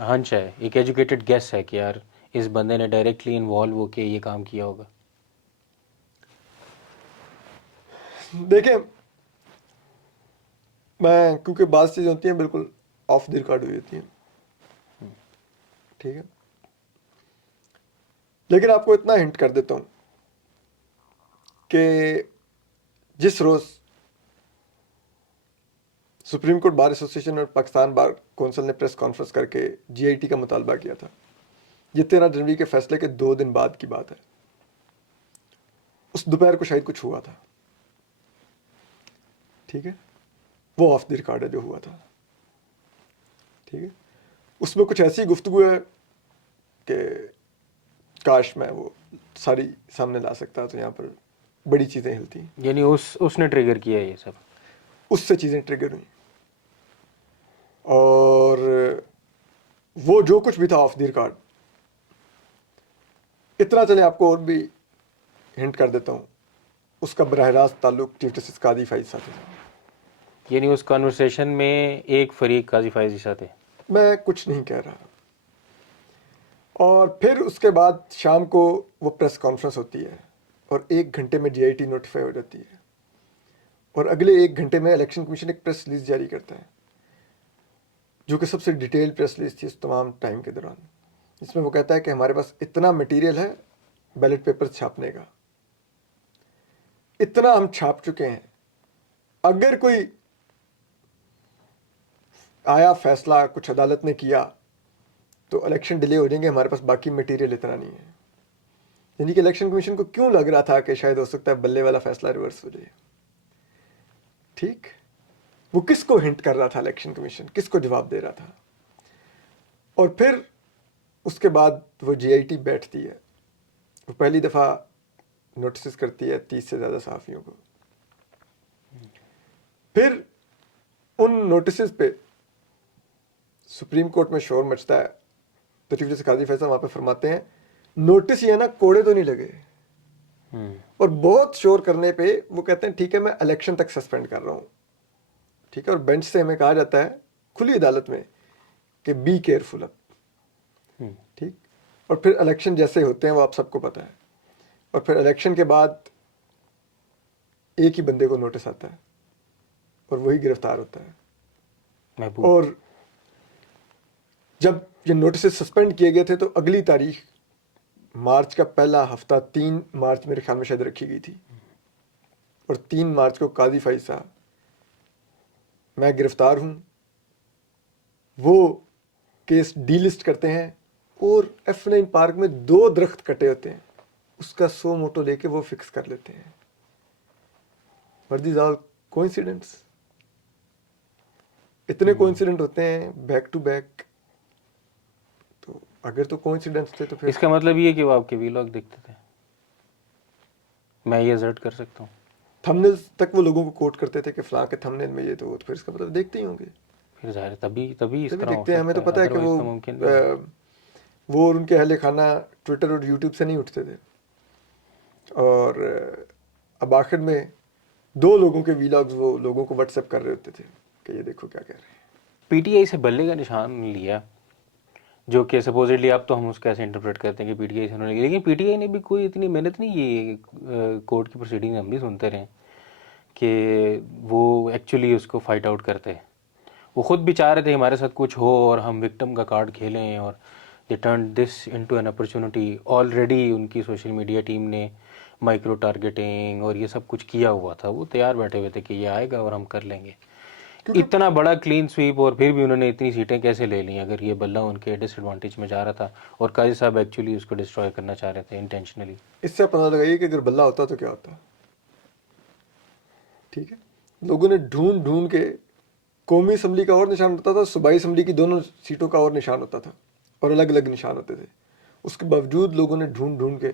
ہنچ ہے, ایک ایجوکیٹڈ گیس ہے کہ یار اس بندے نے ڈائریکٹلی انوالو ہو کے یہ کام کیا ہوگا؟ دیکھیں, میں کیونکہ بعض چیزیں ہوتی ہیں بالکل آف دی ریکارڈ ہوئی ہوتی ہیں, ٹھیک ہے, لیکن آپ کو اتنا ہنٹ کر دیتا ہوں کہ جس روز سپریم کورٹ بار ایسوسیشن اور پاکستان بار کونسل نے پریس کانفرنس کر کے جی آئی ٹی کا مطالبہ کیا تھا, یہ 13 جنوری کے فیصلے کے 2 دن بعد کی بات ہے. اس دوپہر کو شاید کچھ ہوا تھا, ٹھیک ہے, وہ آف دی ریکارڈ ہے جو ہوا تھا, ٹھیک ہے. اس میں کچھ ایسی گفتگو ہے کہ کاش میں وہ ساری سامنے لا سکتا, تو یہاں پر بڑی چیزیں ہلتی ہیں. یعنی اس نے ٹریگر کیا ہے یہ سب, اس سے چیزیں ٹریگر ہوئیں, اور وہ جو کچھ بھی تھا آف دی ریکارڈ. اتنا چلے آپ کو اور بھی ہنٹ کر دیتا ہوں, اس کا براہ راست تعلق چیف جسٹس قاضی فائز صاحب سے. یعنی اس کانورسیشن میں ایک فریق قاضی فائز عیسیٰ تھے. میں کچھ نہیں کہہ رہا. اور پھر اس کے بعد شام کو وہ پریس کانفرنس ہوتی ہے اور 1 گھنٹے میں جی آئی ٹی نوٹیفائی ہو جاتی ہے اور اگلے 1 گھنٹے میں الیکشن کمیشن ایک پریس ریلیز جاری کرتا ہے جو کہ سب سے ڈیٹیل پریس ریلیز تھی اس تمام ٹائم کے دوران. اس میں وہ کہتا ہے کہ ہمارے پاس اتنا مٹیریل ہے بیلٹ پیپر چھاپنے کا, اتنا ہم چھاپ چکے ہیں, اگر کوئی آیا فیصلہ کچھ عدالت نے کیا تو الیکشن ڈیلے ہو جائیں گے, ہمارے پاس باقی مٹیریل اتنا نہیں ہے. یعنی کہ الیکشن کمیشن کو کیوں لگ رہا تھا کہ شاید ہو سکتا ہے بلے والا فیصلہ ریورس ہو جائے. ٹھیک, وہ کس کو ہنٹ کر رہا تھا الیکشن کمیشن, کس کو جواب دے رہا تھا. اور پھر اس کے بعد وہ جی آئی ٹی بیٹھتی ہے, وہ پہلی دفعہ نوٹسز کرتی ہے 30 سے زیادہ صحافیوں کو. پھر ان نوٹسز پہ سپریم کورٹ میں شور مچتا ہے. تو چیف جسٹس قاضی فیصل وہاں پہ فرماتے ہیں نوٹس یہ نا کوڑے تو نہیں لگے, اور بہت شور کرنے پہ وہ کہتے ہیں ٹھیک ہے میں الیکشن تک سسپینڈ کر رہا ہوں. ٹھیک ہے, اور بینچ سے ہمیں کہا جاتا ہے کھلی عدالت میں کہ بی کیئرفل اب. ٹھیک, اور پھر الیکشن جیسے ہوتے ہیں وہ آپ سب کو پتہ ہے. اور پھر الیکشن کے بعد ایک ہی بندے کو نوٹس آتا ہے اور وہی گرفتار ہوتا ہے. محبوب. اور جب یہ نوٹسز سسپینڈ کیے گئے تھے تو اگلی تاریخ مارچ کا پہلا ہفتہ 3 مارچ میرے خیال میں شاید رکھی گئی تھی, اور 3 مارچ کو قاضی فائز صاحب میں گرفتار ہوں وہ کیس ڈی لسٹ کرتے ہیں, اور F9 پارک میں 2 درخت کٹے ہوتے ہیں اس کا 100 موٹو لے کے وہ فکس کر لیتے ہیں. آل کوئنسیڈنٹس, اتنے کوئنسیڈنٹ ہوتے ہیں بیک ٹو بیک. تو اگر تو کوئنسیڈنٹس تھے تو پھر اس کا مطلب یہ کہ وہ آپ کے ویلاگ دیکھتے تھے, میں یہ ازرٹ کر سکتا ہوں. تھمبنیل تک وہ لوگوں کو کوٹ کرتے تھے کہ فلاں کے تھمبنیل میں یہ تو پھر اس کا مطلب دیکھتے ہی ہوں گے. پھر ظاہر تبھی اس تبھی طرح ہو دیکھتے ہیں. ہمیں سکتا تو پتہ ہے کہ otherwise وہ تو ممکن بھی نہیں. وہ اور ان کے اہل خانہ ٹویٹر اور یوٹیوب سے نہیں اٹھتے تھے. اور اب آخر میں 2 لوگوں کے ویلاگز وہ لوگوں کو واٹس ایپ کر رہے ہوتے تھے کہ یہ دیکھو کیا کہہ رہے ہیں. پی ٹی آئی سے بلے کا نشان لیا, جو کہ سپوزٹلی اب تو ہم اس کو ایسے انٹرپریٹ کرتے ہیں کہ پی ٹی آئی سے انہوں نے لیا, لیکن پی ٹی آئی نے بھی کوئی اتنی محنت نہیں کی. کورٹ کی پروسیڈنگ ہم بھی سنتے رہے کہ وہ ایکچولی اس کو فائٹ آؤٹ کرتے. وہ خود بھی چاہ رہے تھے ہمارے ساتھ کچھ ہو اور ہم وکٹم کا کارڈ کھیلیں, اور they turn this into an opportunity. Already ان کی سوشل میڈیا ٹیم نے مائکرو ٹارگیٹنگ اور یہ سب کچھ کیا ہوا تھا, وہ تیار بیٹھے ہوئے تھے کہ یہ آئے گا اور ہم کر لیں گے. اتنا بڑا کلین سویپ, اور پھر بھی انہوں نے اتنی سیٹیں کیسے لے لیں اگر یہ بلہ ان کے ڈس ایڈوانٹیج میں جا رہا تھا, اور قاضی صاحب ایکچولی اس کو ڈسٹروائے کرنا چاہ رہے تھے انٹینشنلی. اس سے پتہ لگائیے کہ اگر بلہ ہوتا تو کیا ہوتا. ٹھیک ہے, لوگوں نے ڈھونڈ ڈھونڈ کے قومی اسمبلی کا اور نشان ہوتا تھا, صوبائی اسمبلی کی دونوں سیٹوں کا اور نشان ہوتا تھا, اور الگ الگ نشان ہوتے تھے. اس کے باوجود لوگوں نے ڈھونڈ ڈھونڈ کے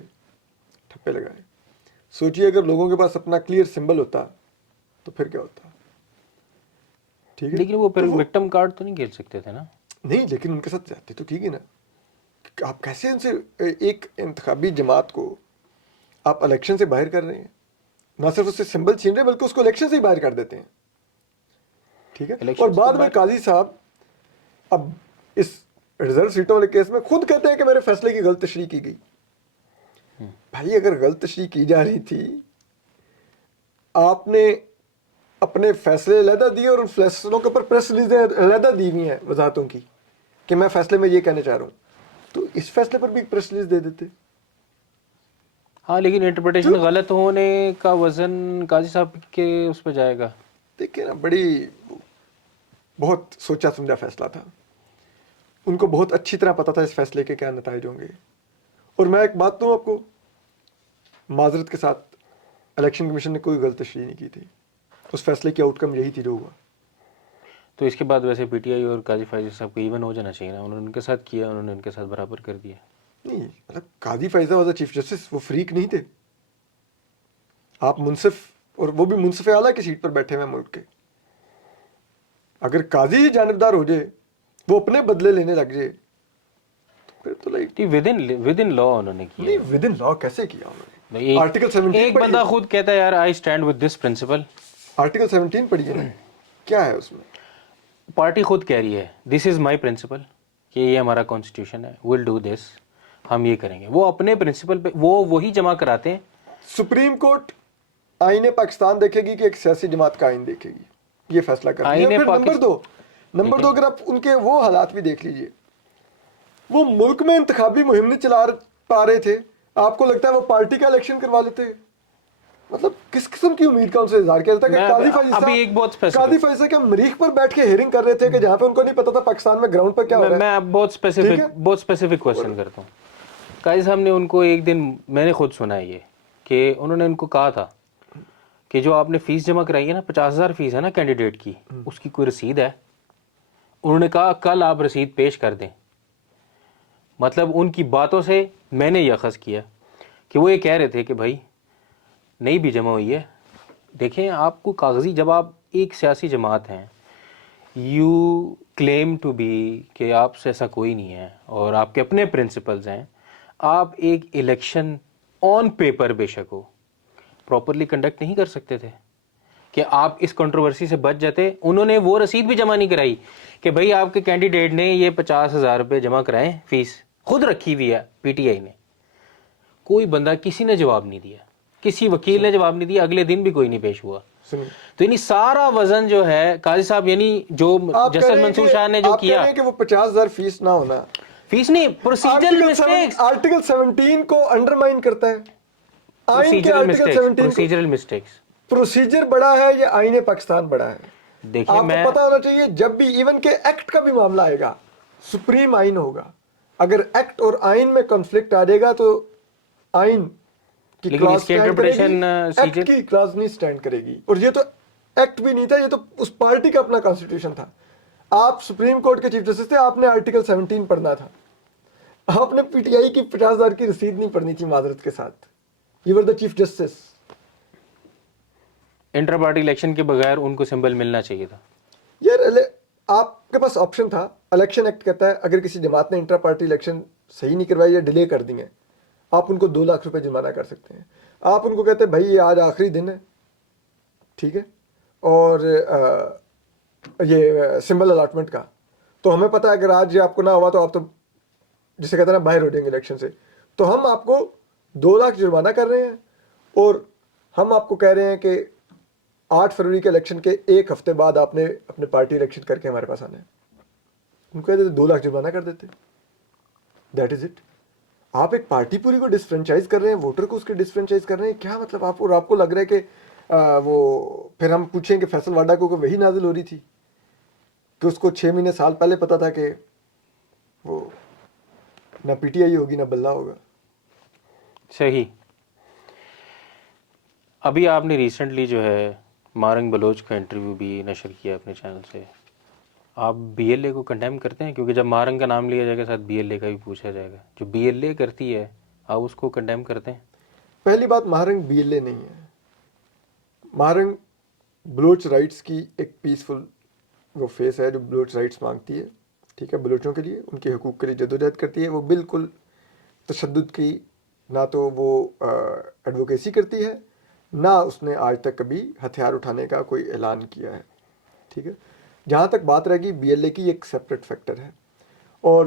ٹھپے لگائے. سوچیے اگر لوگوں کے پاس اپنا کلیئر سمبل ہوتا تو پھر کیا ہوتا. ٹھیک ہے, لیکن وہ پھر تو وکٹم کارڈ تو نہیں کھیل سکتے تھے نا. نہیں, لیکن ان کے ساتھ جاتے تو ٹھیک ہے نا. آپ کیسے ان سے ایک انتخابی جماعت کو آپ الیکشن سے باہر کر رہے ہیں, نہ صرف اس سے سمبل چھین رہے ہیں بلکہ اس کو الیکشن سے ہی باہر کر دیتے ہیں. ٹھیک ہے, اور بعد میں قاضی صاحب اب اس ریزرو سیٹوں والے کیس میں خود کہتے ہیں کہ میرے فیصلے کی غلط تشریح کی گئی. بھائی اگر غلط تشریح کی جا رہی تھی, آپ نے اپنے فیصلے علیحدہ دیے اور ان فیصلوں کے اوپر پریس ریلیزیں علیحدہ دی ہوئی ہیں وضاحتوں کی کہ میں فیصلے میں یہ کہنا چاہ رہا ہوں, تو اس فیصلے پر بھی ایک پریس ریلیز دے دیتے. ہاں, لیکن انٹرپریٹیشن غلط ہونے کا وزن قاضی صاحب کے اس پہ جائے گا. دیکھیں نا, بہت سوچا سمجھا فیصلہ تھا. ان کو بہت اچھی طرح پتا تھا اس فیصلے کے کیا نتائج ہوں گے. اور میں ایک بات دوں آپ کو, معذرت کے ساتھ, الیکشن کمیشن نے کوئی غلط تشریح نہیں کی تھی. اس فیصلے کی آؤٹ کم یہی تھی جو ہوا. تو اس کے بعد ویسے پی ٹی آئی اور قاضی فائز صاحب کو ایون ہو جانا چاہیے نا. انہوں نے ان کے ساتھ کیا, انہوں نے ان کے ساتھ برابر کر دیا. نہیں, مطلب قاضی فائزہ واز چیف جسٹس, وہ فریق نہیں تھے. آپ منصف, اور وہ بھی منصف اعلیٰ کی سیٹ پر بیٹھے ہوئے ملک کے. اگر قاضی ہی جانبدار ہو جائے, وہ اپنے بدلے لینے لگ جائے, تو پھر تو لائک ود ان لا انہوں نے کیا. نہیں, ود ان لا کیسے کیا انہوں نے؟ آرٹیکل 17 ایک بندہ خود کہتا ہے یار I stand with this principle. Article 17 پڑھیے نا. کیا ہے اس میں؟ پارٹی خود کہہ رہی ہے دس از مائی پرنسپل کہ یہ ہمارا کانسٹیٹیوشن ہے, ول ڈو دس, ہم یہ کریں گے. وہ اپنے پرنسپل پہ وہی جمع کراتے ہیں. سپریم کورٹ آئین پاکستان دیکھے گی کہ ایک سیاسی جماعت کا آئین دیکھے گی, یہ فیصلہ کرتی ہے. آئین پھر پاکستان نمبر دو اگر آپ ان کے وہ حالات بھی دیکھ لیجئے, وہ ملک میں انتخابی مہم نہیں چلا پا رہے تھے, آپ کو لگتا ہے وہ پارٹی کا الیکشن کروا لیتے؟ مطلب کس قسم کی امید کا ان سے اظہار کیا جاتا ہے کہ قاضی فائز صاحب کے مریخ پر بیٹھ کے ہیئرنگ کر رہے تھے کہ جہاں پہ ان کو نہیں پتا تھا پاکستان میں گراؤنڈ پر کیا ہو رہا ہے. میں بہت اسپیسیفک کوشچن کرتا ہوں. قاضی صاحب نے ان کو ایک دن, میں نے خود سنا ہے یہ, کہ انہوں نے ان کو کہا تھا کہ جو آپ نے فیس جمع کرائی ہے نا, 50,000 فیس ہے نا کینڈیڈیٹ کی, اس کی کوئی رسید ہے؟ انہوں نے کہا کل آپ رسید پیش کر دیں. مطلب ان کی باتوں سے میں نے یہ اخذ کیا کہ وہ یہ کہہ رہے تھے کہ بھائی نہیں بھی جمع ہوئی ہے. دیکھیں آپ کو کاغذی, جب آپ ایک سیاسی جماعت ہیں, یو کلیم ٹو بی کہ آپ سے ایسا کوئی نہیں ہے اور آپ کے اپنے پرنسپلز ہیں, آپ ایک الیکشن آن پیپر بے شک ہو پراپرلی کنڈکٹ نہیں کر سکتے تھے کہ آپ اس کنٹروورسی سے بچ جاتے. انہوں نے وہ رسید بھی جمع نہیں کرائی کہ بھائی آپ کے کینڈیڈیٹ نے یہ 50,000 روپے جمع کرائیں, فیس خود رکھی ہوئی ہے پی ٹی آئی نے. کوئی بندہ, کسی نے جواب نہیں دیا, کسی وکیل نے جواب نہیں دیا, اگلے دن بھی کوئی نہیں پیش ہوا. تو یعنی سارا وزن جو ہے قاضی صاحب, یعنی جو جسٹس منصور شاہ نے جو کیا, کہ وہ 50,000 فیس نہ ہونا, فیس نہیں, پروسیجرل مسٹیکس, آرٹیکل 17 کو انڈرمائن کرتا ہے. آئین کے آرٹیکل 17 پروسیجر بڑا ہے یا آئین پاکستان بڑا ہے؟ دیکھیں آپ کو پتا ہونا چاہیے جب بھی ایون کہ ایکٹ کا بھی معاملہ آئے گا, سپریم آئین ہوگا, اگر ایکٹ اور آئین میں کنفلکٹ آ جائے گا تو آئین کی کلاس سٹینڈ کرے گی, ایکٹ کی کلاس نہیں سٹینڈ کرے گی. اور یہ تو ایکٹ بھی نہیں تھا, یہ تو اس پارٹی کا اپنا کانسٹیٹیوشن تھا. آپ سپریم کورٹ کے چیف جسٹس تھے, آپ نے آرٹیکل 17 پڑھنا تھا, آپ نے پی ٹی آئی کی 50,000 کی رسید نہیں پڑھنی تھی معذرت کے ساتھ. You were the chief justice. Inter party election کے بغیر ان کو سمبل ملنا چاہیے تھا. یار آپ کے پاس آپشن تھا, الیکشن ایکٹ کہتا ہے اگر کسی جماعت نے انٹر پارٹی الیکشن صحیح نہیں کروائی یا ڈیلے کر دی ہیں, آپ ان کو 2 لاکھ روپے جرمانہ کر سکتے ہیں. آپ ان کو کہتے ہیں بھائی یہ آج آخری دن ہے, ٹھیک ہے, اور یہ سمبل الاٹمنٹ کا, تو ہمیں پتہ ہے اگر آج یہ آپ کو نہ ہوا تو آپ تو جسے کہتے ہیں نا باہر ہو جائیں گے الیکشن سے, تو ہم آپ کو 2 لاکھ جرمانہ کر رہے ہیں اور ہم آپ کو کہہ رہے ہیں کہ 8 فروری کے الیکشن کے 1 ہفتے بعد آپ نے اپنے پارٹی الیکشن کر کے ہمارے پاس آنا ہے. ان کو کہہ دیتے 2 لاکھ جرمانہ کر دیتے, دیٹ از اٹ. آپ ایک پارٹی پوری کو ڈسفرینچائز کر رہے ہیں, ووٹر کو اس کے ڈسفرینچائز کر رہے ہیں, کیا مطلب آپ کو لگ رہا ہے کہ وہ پھر ہم پوچھیں کہ فیصل واڈا کو وہی نازل ہو رہی تھی کہ اس کو 6 مہینے سال پہلے پتا تھا کہ وہ نہ پی ٹی آئی ہوگی نہ بلہ ہوگا. صحیح. ابھی آپ نے ریسنٹلی جو ہے مارنگ بلوچ کا انٹرویو بھی نشر کیا اپنے چینل سے. آپ بی ایل اے کو کنڈیم کرتے ہیں؟ کیونکہ جب مارنگ کا نام لیا جائے گا ساتھ بی ایل اے کا بھی پوچھا جائے گا. جو بی ایل اے کرتی ہے آپ اس کو کنڈیم کرتے ہیں؟ پہلی بات, مہارنگ بی ایل اے نہیں ہے. مہارنگ بلوچ رائٹس کی ایک پیسفل وہ فیس ہے جو بلوچ رائٹس مانگتی ہے, ٹھیک ہے, بلوچوں کے لیے, ان کے حقوق کے لیے جدوجہد کرتی ہے. وہ بالکل تشدد کی نہ تو وہ ایڈوکیسی کرتی ہے, نہ اس نے آج تک کبھی ہتھیار اٹھانے کا کوئی اعلان کیا ہے, ٹھیک ہے. جہاں تک بات رہے گی بی ایل اے کی, ایک سیپریٹ فیکٹر ہے, اور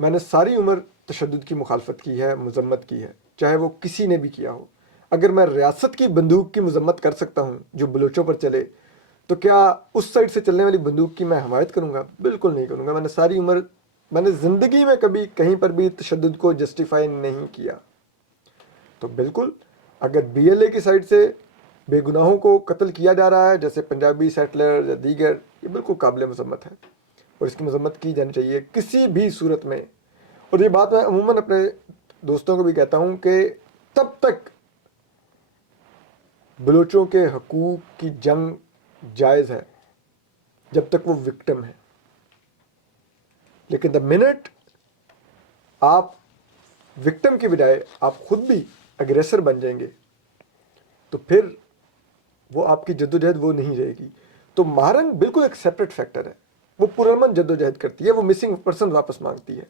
میں نے ساری عمر تشدد کی مخالفت کی ہے, مذمت کی ہے, چاہے وہ کسی نے بھی کیا ہو. اگر میں ریاست کی بندوق کی مذمت کر سکتا ہوں جو بلوچوں پر چلے, تو کیا اس سائڈ سے چلنے والی بندوق کی میں حمایت کروں گا؟ بالکل نہیں کروں گا. میں نے ساری عمر, میں نے زندگی میں کبھی کہیں پر بھی تشدد کو جسٹیفائی نہیں کیا. تو بالکل اگر بی ایل اے کی سائڈ سے بے گناہوں کو قتل کیا جا رہا ہے جیسے پنجابی سیٹلر یا دیگر, یہ بالکل قابل مذمت ہے اور اس کی مذمت کی جانی چاہیے کسی بھی صورت میں. اور یہ بات میں عموماً اپنے دوستوں کو بھی کہتا ہوں کہ تب تک بلوچوں کے حقوق کی جنگ جائز ہے جب تک وہ وکٹم ہے. لیکن دا منٹ آپ وکٹم کی بجائے آپ خود بھی اگریسر بن جائیں گے تو پھر وہ آپ کی جدوجہد وہ نہیں رہے گی. تو مہارنگ بالکل ایک سیپریٹ فیکٹر ہے, وہ پرامن جدوجہد کرتی ہے, وہ مسنگ پرسن واپس مانگتی ہے,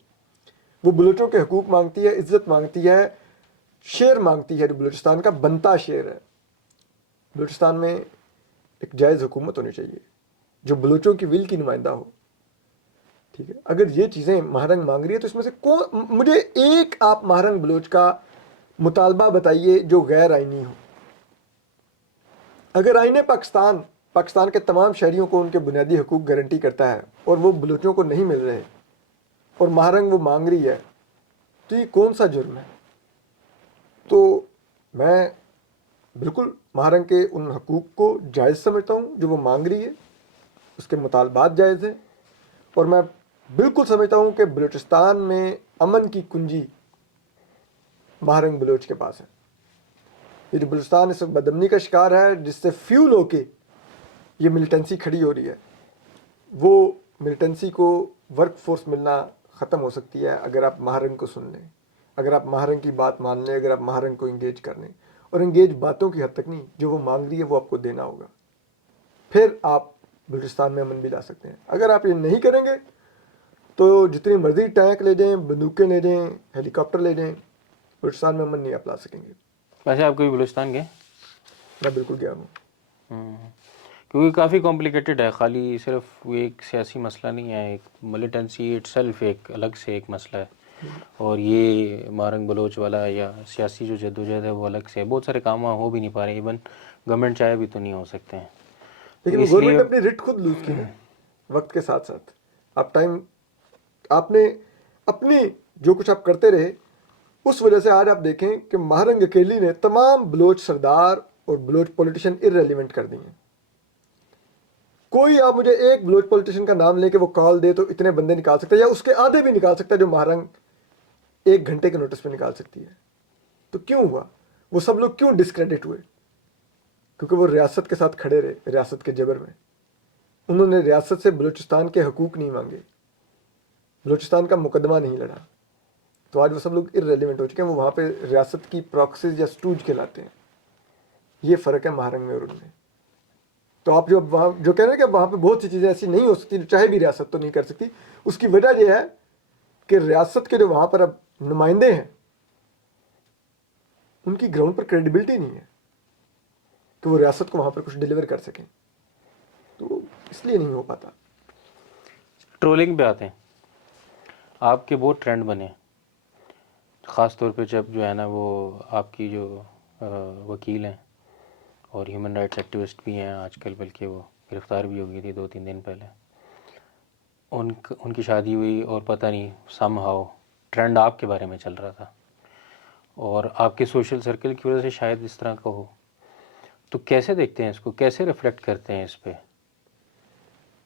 وہ بلوچوں کے حقوق مانگتی ہے, عزت مانگتی ہے, شیئر مانگتی ہے جو بلوچستان کا بنتا شیئر ہے. بلوچستان میں ایک جائز حکومت ہونی چاہیے جو بلوچوں کی ول کی نمائندہ ہو. ٹھیک ہے, اگر یہ چیزیں مہرنگ مانگ رہی ہے تو اس میں سے مجھے ایک آپ مہرنگ بلوچ کا مطالبہ بتائیے جو غیر آئینی ہو. اگر آئین پاکستان کے تمام شہریوں کو ان کے بنیادی حقوق گارنٹی کرتا ہے اور وہ بلوچوں کو نہیں مل رہے اور مہرنگ وہ مانگ رہی ہے تو یہ کون سا جرم ہے؟ تو میں بالکل مہرنگ کے ان حقوق کو جائز سمجھتا ہوں جو وہ مانگ رہی ہے, اس کے مطالبات جائز ہیں, اور میں بالکل سمجھتا ہوں کہ بلوچستان میں امن کی کنجی مہرنگ بلوچ کے پاس ہے. یہ جو بلوچستان اس وقت بدامنی کا شکار ہے, جس سے فیول ہو کے یہ ملیٹنسی کھڑی ہو رہی ہے, وہ ملیٹنسی کو ورک فورس ملنا ختم ہو سکتی ہے اگر آپ مہرنگ کو سن لیں, اگر آپ مہرنگ کی بات مان لیں, اگر آپ مہرنگ کو انگیج کر لیں. اور انگیج باتوں کی حد تک نہیں, جو وہ مانگ رہی ہے وہ آپ کو دینا ہوگا, پھر آپ بلوچستان میں امن بھی لا سکتے ہیں. اگر آپ یہ نہیں کریں گے تو جتنی مرضی ٹینک لے جائیں, بندوقیں لے جائیں, ہیلی کاپٹر لے جائیں, بلوچستان میں امن نہیں آپ لا سکیں گے. ویسے آپ کبھی بلوچستان گئے؟ میں بالکل گیا ہوں. کیونکہ کافی کمپلیکیٹڈ ہے, خالی صرف ایک سیاسی مسئلہ نہیں ہے, ایک ملیٹنسی اٹ سیلف ایک الگ سے ایک مسئلہ ہے, اور یہ مہرنگ بلوچ والا یا سیاسی جو جدوجہد ہے وہ الگ سے ہے. بہت سارے کام وہاں ہو بھی نہیں پا رہے, ایون گورنمنٹ چاہے بھی تو نہیں ہو سکتے ہیں. تو لیکن اس گورنمنٹ لیے نے اپنی رٹ خود لوز کی نا وقت کے ساتھ ساتھ. آپ نے اپنی جو کچھ آپ کرتے رہے, اس وجہ سے آج آپ دیکھیں کہ مہرنگ اکیلی نے تمام بلوچ سردار اور بلوچ پولیٹیشین ارریلیونٹ کر دی ہیں. کوئی آپ مجھے ایک بلوچ پولیٹیشین کا نام لے کے وہ کال دے تو اتنے بندے نکال سکتا ہے, یا اس کے آدھے بھی نکال سکتا ہے جو مہرنگ 1 گھنٹے کے نوٹس پہ نکال سکتی ہے. تو کیوں ہوا؟ وہ سب لوگ کیوں ڈسکریڈٹ ہوئے؟ کیونکہ وہ ریاست کے ساتھ کھڑے رہے, ریاست کے جبر میں. انہوں نے ریاست سے بلوچستان کے حقوق نہیں مانگے, بلوچستان کا مقدمہ نہیں لڑا. تو آج وہ سب لوگ ارریلیونٹ ہو چکے ہیں, وہ وہاں پہ ریاست کی پراکسیز یا سٹوج کہلاتے ہیں. یہ فرق ہے مہرنگ میں اور ان میں. تو آپ جو وہاں جو کہہ رہے ہیں کہ وہاں پہ بہت سی چیزیں ایسی نہیں ہو سکتی, چاہے بھی ریاست تو نہیں کر سکتی, اس کی وجہ یہ ہے کہ ریاست کے جو وہاں پر اب نمائندے ہیں ان کی گراؤنڈ پر کریڈیبلٹی نہیں ہے کہ وہ ریاست کو وہاں پر کچھ ڈیلیور کر سکیں. تو اس لیے نہیں ہو پاتا. ٹرولنگ پہ آتے ہیں. آپ کے بہت ٹرینڈ بنے, خاص طور پہ جب جو ہے نا وہ آپ کی جو وکیل ہیں اور ہیومن رائٹس ایکٹیوسٹ بھی ہیں آج کل, بلکہ وہ گرفتار بھی ہو گئی تھی 2-3 دن پہلے, ان کی شادی ہوئی اور پتہ نہیں سم ہاؤ ٹرینڈ آپ کے بارے میں چل رہا تھا, اور آپ کے سوشل سرکل کی وجہ سے شاید اس طرح کا ہو. تو کیسے دیکھتے ہیں اس کو, کیسے ریفلیکٹ کرتے ہیں اس پہ؟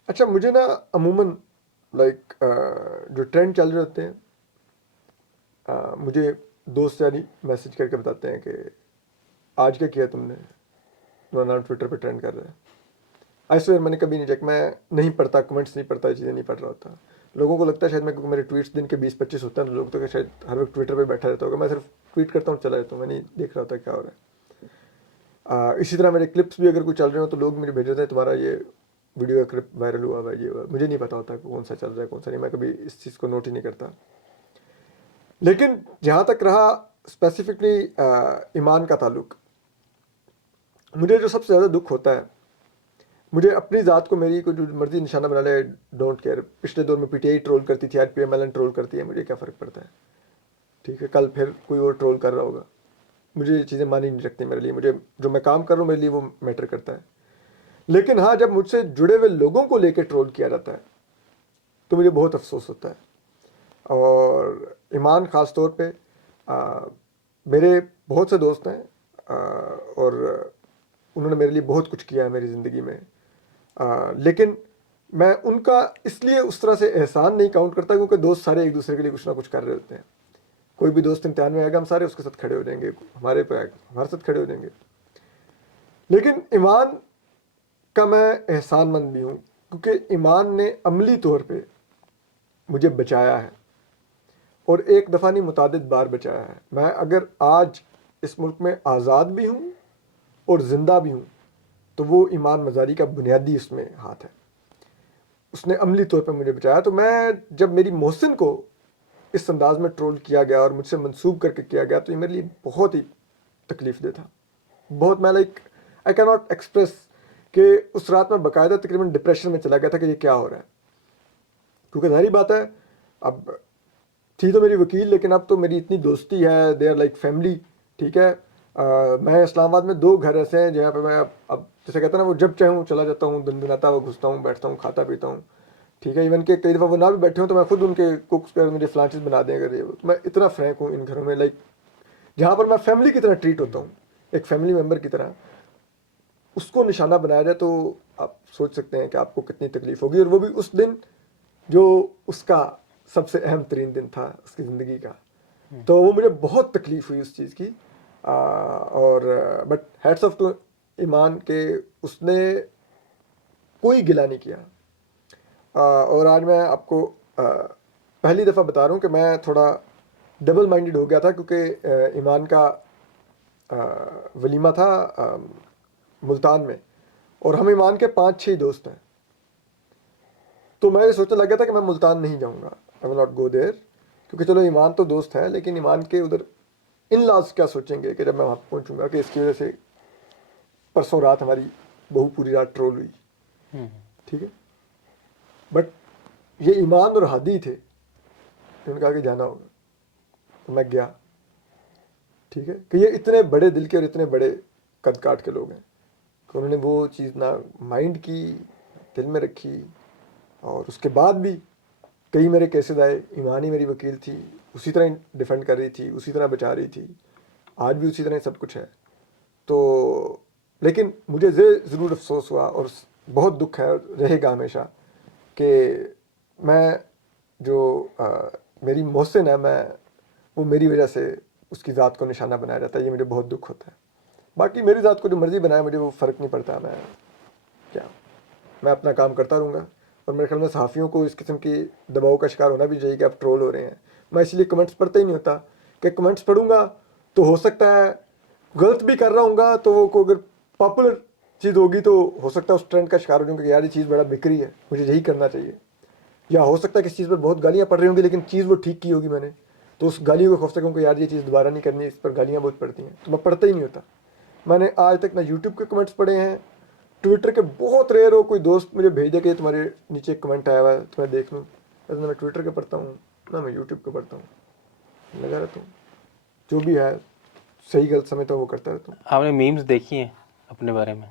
اچھا, مجھے نا عموماً جو ٹرینڈ چل رہے ہوتے ہیں, مجھے دوست یعنی میسج کر کے بتاتے ہیں کہ آج کیا تم نے, تمہارا نام ٹویٹر پہ ٹرینڈ کر رہا ہے. آج سویر میں نے کبھی نہیں چیک, میں نہیں پڑھتا کمنٹس, نہیں پڑھتا, یہ چیزیں نہیں پڑھ رہا ہوتا. لوگوں کو لگتا ہے شاید میرے ٹویٹس دن کے 20-25 ہوتے ہیں, لوگ تو کہ شاید ہر وقت ٹویٹر پہ بیٹھا رہتا ہوگا. میں صرف ٹویٹ کرتا ہوں, چلا جاتا ہوں, میں نہیں دیکھ رہا ہوتا کیا ہو رہا ہے. اسی طرح میرے کلپس بھی اگر کوئی چل رہے ہو تو لوگ مجھے بھیج دیتے ہیں تمہارا یہ ویڈیو کا کلپ وائرل ہوا ہے, یہ ہوا. مجھے نہیں پتا ہوتا کہ کون سا چل رہا ہے کون سا نہیں, میں کبھی اس چیز کو نوٹ ہی نہیں کرتا. لیکن جہاں تک رہا اسپیسیفکلی ایمان کا تعلق, مجھے جو سب سے زیادہ دکھ ہوتا ہے, مجھے اپنی ذات کو میری کو جو مرضی نشانہ بنا لے, ڈونٹ کیئر. پچھلے دور میں پی ٹی آئی ٹرول کرتی تھی, آج P M L N troll کرتی ہے, مجھے کیا فرق پڑتا ہے؟ ٹھیک ہے, کل پھر کوئی اور ٹرول کر رہا ہوگا. مجھے یہ چیزیں مانی نہیں رکھتی میرے لیے. مجھے جو میں کام کر رہا ہوں میرے لیے وہ میٹر کرتا ہے. لیکن ہاں, جب مجھ سے جڑے ہوئے لوگوں کو لے کے ٹرول کیا جاتا ہے تو مجھے بہت افسوس ہوتا ہے. اور ایمان خاص طور پہ, میرے بہت سے دوست ہیں اور انہوں نے میرے لیے بہت کچھ کیا ہے میری زندگی میں, لیکن میں ان کا اس لیے اس طرح سے احسان نہیں کاؤنٹ کرتا کیونکہ دوست سارے ایک دوسرے کے لیے کچھ نہ کچھ کر رہے ہوتے ہیں. کوئی بھی دوست امتحان میں آئے گا, ہم سارے اس کے ساتھ کھڑے ہو جائیں گے, ہمارے پہ آئے گا ہمارے ساتھ کھڑے ہو جائیں گے. لیکن ایمان کا میں احسان مند بھی ہوں کیونکہ ایمان نے عملی طور پہ مجھے بچایا ہے, اور ایک دفعہ نہیں متعدد بار بچایا ہے. میں اگر آج اس ملک میں آزاد بھی ہوں اور زندہ بھی ہوں تو وہ ایمان مزاری کا بنیادی اس میں ہاتھ ہے. اس نے عملی طور پہ مجھے بچایا. تو میں جب میری محسن کو اس انداز میں ٹرول کیا گیا اور مجھ سے منسوب کر کے کیا گیا تو یہ میرے لیے بہت ہی تکلیف دہ تھا. بہت, میں آئی کین ناٹ ایکسپریس کہ اس رات میں باقاعدہ تقریباً ڈپریشن میں چلا گیا تھا کہ یہ کیا ہو رہا ہے. کیونکہ ظاہری بات ہے اب تھی تو میری وکیل لیکن اب تو میری اتنی دوستی ہے, دے آر لائک فیملی. ٹھیک ہے, میں اسلام آباد میں 2 گھر ایسے ہیں جہاں پہ میں اب جیسے کہتا نا وہ جب چاہوں چلا جاتا ہوں, دن آتا ہوں, گھستا ہوں, بیٹھتا ہوں, کھاتا پیتا ہوں. ٹھیک ہے, ایون کہ کئی دفعہ وہ نہ بھی بیٹھے ہوں تو میں خود ان کے کوکس کر مجھے فلاں چیز بنا دیں اگر یہ تو میں اتنا فرینک ہوں ان گھروں میں, لائک جہاں پر میں فیملی کی طرح ٹریٹ ہوتا ہوں, ایک فیملی ممبر کی طرح. اس کو نشانہ بنایا جائے تو آپ سوچ سکتے ہیں کہ آپ کو کتنی تکلیف ہوگی, اور وہ بھی اس دن جو اس کا سب سے اہم ترین دن تھا اس کی زندگی کا. تو وہ مجھے بہت تکلیف ہوئی اس چیز کی. اور بٹ ہیٹس آف ٹو ایمان کہ اس نے کوئی گلہ نہیں کیا. اور آج میں آپ کو پہلی دفعہ بتا رہا ہوں کہ میں تھوڑا ڈبل مائنڈڈ ہو گیا تھا, کیونکہ ایمان کا ولیمہ تھا ملتان میں, اور ہم ایمان کے 5-6 دوست ہیں. تو میں یہ سوچنے لگ گیا تھا کہ میں ملتان نہیں جاؤں گا, آئی ول ناٹ گو دیر, کیونکہ چلو ایمان تو دوست ہے لیکن ایمان کے ادھر ان لاز کیا سوچیں گے کہ جب میں وہاں پہنچوں گا کہ اس کی وجہ سے پرسوں رات ہماری بہو پوری رات ٹرول ہوئی. ٹھیک ہے, بٹ یہ ایمان اور ہادی تھے, انہوں نے کہا کہ جانا ہوگا, تو میں گیا. ٹھیک ہے, کہ یہ اتنے بڑے دل کے اور اتنے بڑے قد کاٹ کے لوگ ہیں کہ انہوں نے وہ چیز نہ مائنڈ کی, دل میں رکھی. اور اس کے بعد بھی کئی میرے کیسز آئے, ایمان ہی میری وکیل تھی, اسی طرح ڈیفینڈ کر رہی تھی, اسی طرح بچا رہی تھی, آج بھی اسی طرح سب کچھ ہے. تو لیکن مجھے ضرور افسوس ہوا اور بہت دکھ ہے, رہے گا ہمیشہ, کہ میں جو میری محسن ہے, وہ میری وجہ سے اس کی ذات کو نشانہ بنایا جاتا ہے. یہ مجھے بہت دکھ ہوتا ہے. باقی میری ذات کو جو مرضی بنائے مجھے وہ فرق نہیں پڑتا. میں اپنا کام کرتا رہوں گا. اور میرے خیال میں صحافیوں کو اس قسم کی دباؤ کا شکار ہونا بھی چاہیے کہ آپ ٹرول ہو رہے ہیں. میں اس لیے کمنٹس پڑھتا ہی نہیں ہوتا, کہ کمنٹس پڑھوں گا تو ہو سکتا ہے غلط بھی کر رہا ہوں گا, تو وہ اگر پاپولر چیز ہوگی تو ہو سکتا ہے اس ٹرینڈ کا شکار ہو جاؤں کہ یار یہ چیز بڑا بک رہی ہے, مجھے یہی کرنا چاہیے. یا ہو سکتا ہے کہ اس چیز پر بہت گالیاں پڑ رہی ہوں گی لیکن چیز وہ ٹھیک کی ہوگی میں نے, تو اس گالیوں کو خوف سکوں کہ یار یہ چیز دوبارہ نہیں کرنی, اس پر گالیاں بہت پڑتی ہیں, تو میں پڑھتا ہی نہیں ہوتا. میں نے آج تک نہ یوٹیوب کے کمنٹس پڑھے ہیں, ٹویٹر کے بہت ریئر ہو کوئی دوست مجھے بھیج دے کہ تمہارے نیچے ایک کمنٹ آیا ہوا ہے تو میں دیکھ لوں. نہ میں ٹویٹر کے پڑھتا ہوں نہ میں یوٹیوب کے پڑھتا ہوں, لگا رہتا ہوں جو بھی ہے صحیح غلط سمجھتا ہوں وہ کرتا رہتا ہوں. آپ نے میمز دیکھی ہیں اپنے بارے میں؟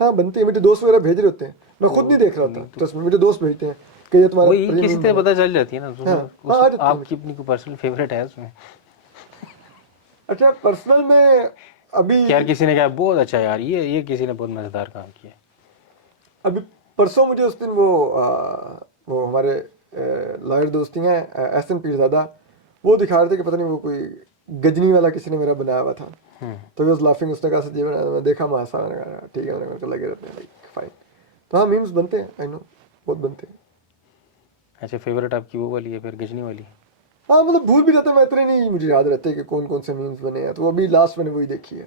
ہاں بنتی ہے, مجھے دوست وغیرہ بھیج رہے ہوتے ہیں, میں خود نہیں دیکھ رہا ہوتا, تو مجھے دوست بھیجتے ہیں کہ یہ تمہارا وہی کسی میم طرح بنا. پتہ چل جاتی ہے نا, ہاں ہاں, آ جاتی ہے آپ مجھے. کی اپنی کوئی پرسنل فیوریٹ ہے اس میں؟ اچھا پرسنل میں ابھی یار کسی نے کہا بہت اچھا یار, یہ کسی نے بہت مزیدار کام کیا. ابھی پرسوں مجھے اس دن وہ ہمارے لائر دوستی ہیں ایس این پیرزادہ, وہ دکھا رہے تھے کہ پتہ نہیں وہ کوئی گجنی والا کسی نے میرا بنایا ہوا تھا. تو واز لافنگ, اس نے کہا سچی بنایا, میں دیکھا ماسا, میں نے کہا ٹھیک ہے, میں نے لگے رہتے ہیں لائک فائن. تو ہاں میمز بنتے ہیں, آئی نو بہت بنتے ہیں. اچھا فیوریٹ آپ کی وہ والی ہے پھر گجنی والی؟ ہاں مطلب بھول بھی جاتے ہیں, میں اتنے نہیں مجھے یاد رہتے کہ کون کون سے میمز بنے ہیں, تو ابھی لاسٹ میں نے وہی دیکھی ہے.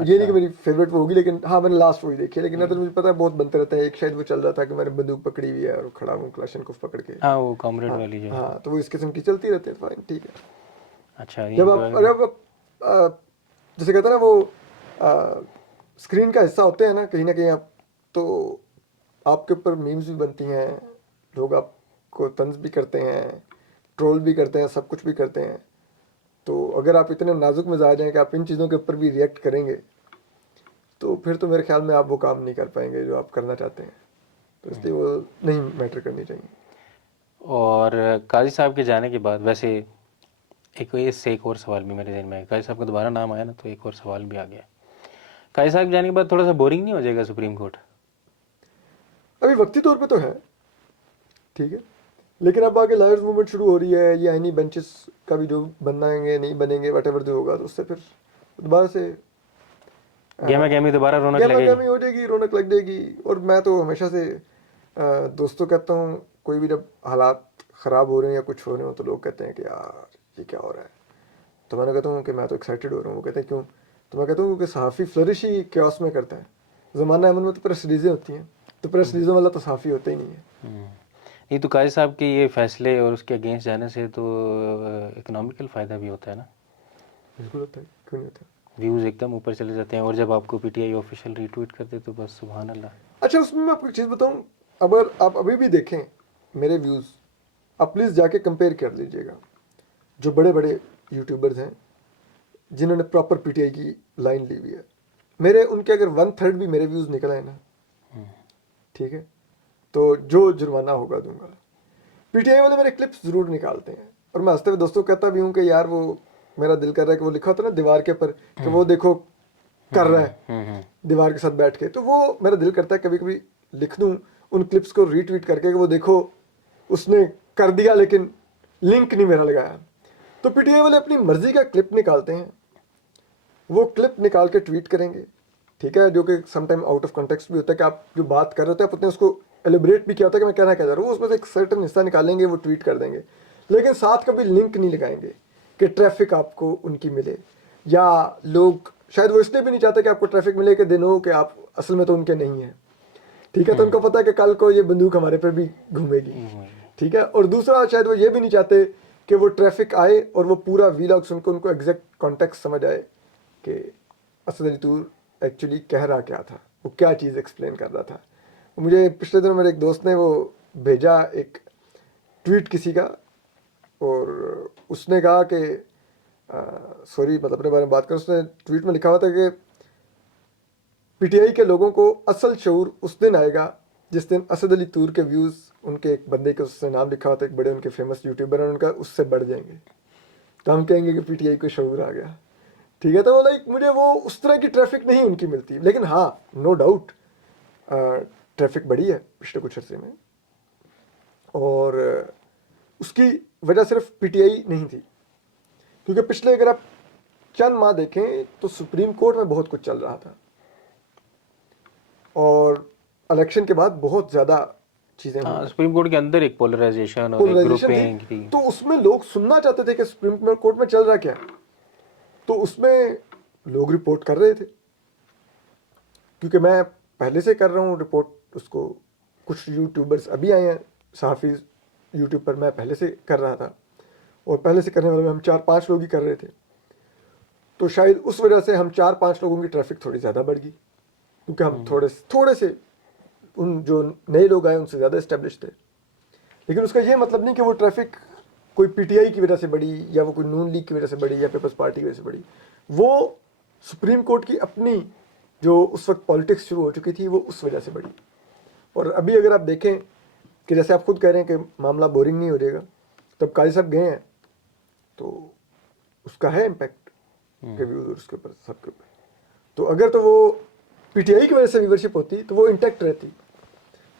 یہ نہیں کہ میری فیوریٹ وہ ہوگی لیکن ہاں میں نے لاسٹ وہی دیکھی ہے, لیکن ادھر مجھے پتا ہے بہت بنتے رہتے ہیں. ایک شاید وہ چل رہا تھا کہ میں نے بندوق پکڑی ہوئی ہے اور کھڑا ہوں کلاشنکوف پکڑ کے. ہاں وہ کامریڈ والی جو ہے. ہاں تو وہ اس قسم کی چلتی رہتی ہے, فائن ٹھیک ہے. اچھا جب آپ جیسے کہتے ہیں نا وہ اسکرین کا حصہ ہوتے ہیں نا کہیں نہ کہیں آپ, تو آپ کے اوپر میمز بھی بنتی ہیں, لوگ آپ کو طنز بھی کرتے ہیں, ٹرول بھی کرتے ہیں, سب کچھ بھی کرتے ہیں. تو اگر آپ اتنے نازک مزاج ہیں کہ آپ ان چیزوں کے اوپر بھی ریئیکٹ کریں گے تو پھر تو میرے خیال میں آپ وہ کام نہیں کر پائیں گے جو آپ کرنا چاہتے ہیں. تو اس لیے وہ نہیں میٹر کرنی چاہیے. اور قاضی صاحب کے جانے کے بعد ویسے اس سے ایک اور سوال بھی میرے ذہن میں ہے, قاضی صاحب کا دوبارہ نام آیا نا تو ایک اور سوال بھی آ گیا. قاضی صاحب کے جانے کے بعد تھوڑا سا بورنگ نہیں ہو جائے گا سپریم کورٹ؟ ابھی وقتی طور پہ تو ہے ٹھیک ہے, لیکن اب آگے لائرز موومنٹ شروع ہو رہی ہے, یہ آئینی بینچز کا بھی جو بنائیں گے نہیں بنیں گے, واٹ ایور جو ہوگا, تو اس سے پھر دوبارہ سے گہما گہمی دوبارہ رونق گہما لگے گی. گہمی ہو جائے گی, رونق لگ جائے گی. اور میں تو ہمیشہ سے دوستوں کہتا ہوں, کوئی بھی جب حالات خراب ہو رہے ہیں یا کچھ ہو رہے ہوں تو لوگ کہتے ہیں کہ یار یہ کیا ہو رہا ہے, تو میں نے کہتا ہوں کہ میں تو ایکسائٹیڈ ہو رہا ہوں. وہ کہتے ہیں کیوں, تو میں کہتا ہوں کہ صحافی فلرش ہی کیوس میں کرتا ہے. زمانہ امن میں تو پریس ریلیزیں ہوتی ہیں, تو پریس ریلیزوں والا تو صحافی ہوتا ہی نہیں ہے. نہیں تو قاضی صاحب کے یہ فیصلے اور اس کے اگینسٹ جانے سے تو اکنامیکل فائدہ بھی ہوتا ہے نا؟ بالکل ہوتا ہے, کیوں نہیں ہوتا ہے. ویوز ایک دم اوپر چلے جاتے ہیں, اور جب آپ کو P T I official retweet کرتے تو بس سبحان اللہ. اچھا اس میں آپ کو ایک چیز بتاؤں, اگر آپ ابھی بھی دیکھیں میرے ویوز, آپ پلیز جا کے کمپیئر کر لیجیے گا جو بڑے بڑے یوٹیوبرز ہیں جنہوں نے پراپر پی ٹی آئی کی لائن لی ہوئی ہے, میرے ان کے اگر 1/3 بھی میرے ویوز نکل آئے نا, ٹھیک ہے, تو جو جرمانہ ہوگا دوں گا. پی ٹی آئی والے میرے کلپس ضرور نکالتے ہیں, اور میں ہنستے ہوئے دوستوں کو کہتا بھی ہوں کہ یار وہ میرا دل کر رہا ہے کہ وہ لکھا ہوتا نا دیوار کے اوپر کہ وہ دیکھو کر رہا ہے دیوار کے ساتھ بیٹھ کے, تو وہ میرا دل کرتا ہے کبھی کبھی لکھ دوں ان کلپس کو ری ٹویٹ کر کے کہ وہ دیکھو اس نے کر دیا لیکن لنک نہیں میرا لگایا. تو پی ٹی آئی والے اپنی مرضی کا کلپ نکالتے ہیں, وہ کلپ نکال کے ٹویٹ کریں گے, ٹھیک ہے, جو کہ some time out of context بھی ہوتا ہے کہ آپ جو بات کر رہے ہوتے ہیں آپ نے اس کو ایلیبریٹ بھی کیا ہوتا ہے کہ میں کہنا کیا جا رہا ہوں, وہ اس میں سے ایک سرٹن حصہ نکالیں گے, وہ ٹویٹ کر دیں گے, لیکن ساتھ کبھی لنک نہیں لگائیں گے کہ ٹریفک آپ کو ان کی ملے, یا لوگ شاید وہ اس لیے بھی نہیں چاہتے کہ آپ کو ٹریفک ملے کہ دن ہو کہ آپ اصل میں تو ان کے نہیں ہیں, ٹھیک ہے, تو ان کو پتہ ہے کہ کل کو یہ بندوق ہمارے پہ بھی گھومے گی, ٹھیک ہے. اور دوسرا شاید وہ یہ بھی نہیں چاہتے کہ وہ ٹریفک آئے اور وہ پورا ویلاگ سن کے ان کو ایگزیکٹ کانٹیکٹ سمجھ آئے کہ اسد علی طور ایکچولی کہہ رہا کیا تھا, وہ کیا چیز ایکسپلین کر رہا تھا. مجھے پچھلے دنوں میرے ایک دوست نے وہ بھیجا ایک ٹویٹ کسی کا, اور اس نے کہا کہ سوری مطلب اپنے بارے میں بات کر, اس نے ٹویٹ میں لکھا ہوا تھا کہ پی ٹی آئی کے لوگوں کو اصل شعور اس دن آئے گا جس دن اسد علی طور کے ویوز ان کے ایک بندے کے اس نے نام لکھا ہوا تھا, ایک بڑے ان کے فیمس یوٹیوبر ہیں, ان کا اس سے بڑھ جائیں گے, تو ہم کہیں گے کہ پی ٹی آئی کو شعور آ گیا, ٹھیک ہے. تو لائک مجھے وہ اس طرح کی ٹریفک نہیں ان کی ملتی, لیکن ہاں نو ڈاؤٹ ٹریفک بڑھی ہے پچھلے کچھ عرصے میں, اور اس کی وجہ صرف پی ٹی آئی نہیں تھی, کیونکہ پچھلے اگر آپ چند ماہ دیکھیں تو سپریم کورٹ میں بہت کچھ چل رہا تھا, اور الیکشن کے بعد بہت زیادہ چیزیں ہوئی, سپریم کورٹ کے اندر ایک پولرائزیشن اور ایک پولرائزیشن گروپنگ تھی, تھی. تو اس میں لوگ سننا چاہتے تھے کہ سپریم کورٹ میں چل رہا کیا ہے, تو اس میں لوگ رپورٹ کر رہے تھے, کیونکہ میں پہلے سے کر رہا ہوں رپورٹ اس کو, کچھ یوٹیوبرز ابھی آئے ہیں صحافی یوٹیوب پر, میں پہلے سے کر رہا تھا, اور پہلے سے کرنے والے میں ہم 4-5 لوگ ہی کر رہے تھے, تو شاید اس وجہ سے ہم 4-5 لوگوں کی ٹریفک تھوڑی زیادہ بڑھ گئی, کیونکہ ہم تھوڑے سے ان جو نئے لوگ آئے ان سے زیادہ اسٹیبلش تھے. لیکن اس کا یہ مطلب نہیں کہ وہ ٹریفک کوئی پی ٹی آئی کی وجہ سے بڑھی, یا وہ کوئی نون لیگ کی وجہ سے بڑھی, یا پیپلز پارٹی کی وجہ سے بڑھی, وہ سپریم کورٹ کی اپنی جو اس وقت پالیٹکس شروع ہو چکی تھی وہ اس وجہ سے بڑھی. اور ابھی اگر آپ دیکھیں کہ جیسے آپ خود کہہ رہے ہیں کہ معاملہ بورنگ نہیں ہو جائے گا, تب قاضی صاحب گئے ہیں تو اس کا ہے امپیکٹ کہ ویوز اس کے اوپر سب کے اوپر. تو اگر تو وہ پی ٹی آئی کی وجہ سے ویورشپ ہوتی تو وہ انٹیکٹ رہتی,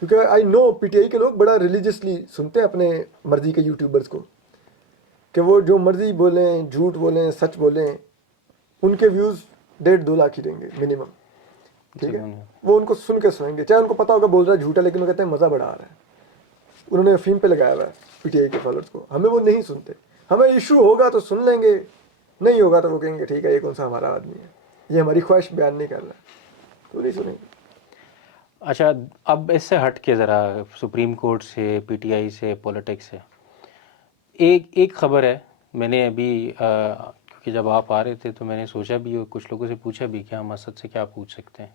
کیونکہ آئی نو پی ٹی آئی کے لوگ بڑا ریلیجیسلی سنتے ہیں اپنے مرضی کے یوٹیوبرز کو, کہ وہ جو مرضی بولیں, جھوٹ بولیں, سچ بولیں, ان کے ویوز 1.5-2 لاکھ ہی رہیں گے منیمم, ٹھیک ہے. وہ ان کو سن کے سنیں گے, چاہے ان کو پتا ہوگا بول رہا ہے جھوٹا, لیکن وہ کہتے ہیں مزہ بڑا آ رہا ہے. انہوں نے افیم پہ لگایا ہوا ہے پی ٹی آئی کے فالوورز کو, ہمیں وہ نہیں سنتے. ہمیں ایشو ہوگا تو سن لیں گے, نہیں ہوگا تو وہ کہیں گے ٹھیک ہے یہ کون سا ہمارا آدمی ہے, یہ ہماری خواہش بیان نہیں کر رہا ہے, تو نہیں سنیں گے. اچھا اب اس سے ہٹ کے ذرا سپریم کورٹ سے, پی ٹی آئی سے, پولیٹکس سے, ایک خبر ہے, میں نے ابھی کیونکہ جب آپ آ رہے تھے تو میں نے سوچا بھی اور کچھ لوگوں سے پوچھا بھی کہ ہم اسد سے کیا پوچھ سکتے ہیں.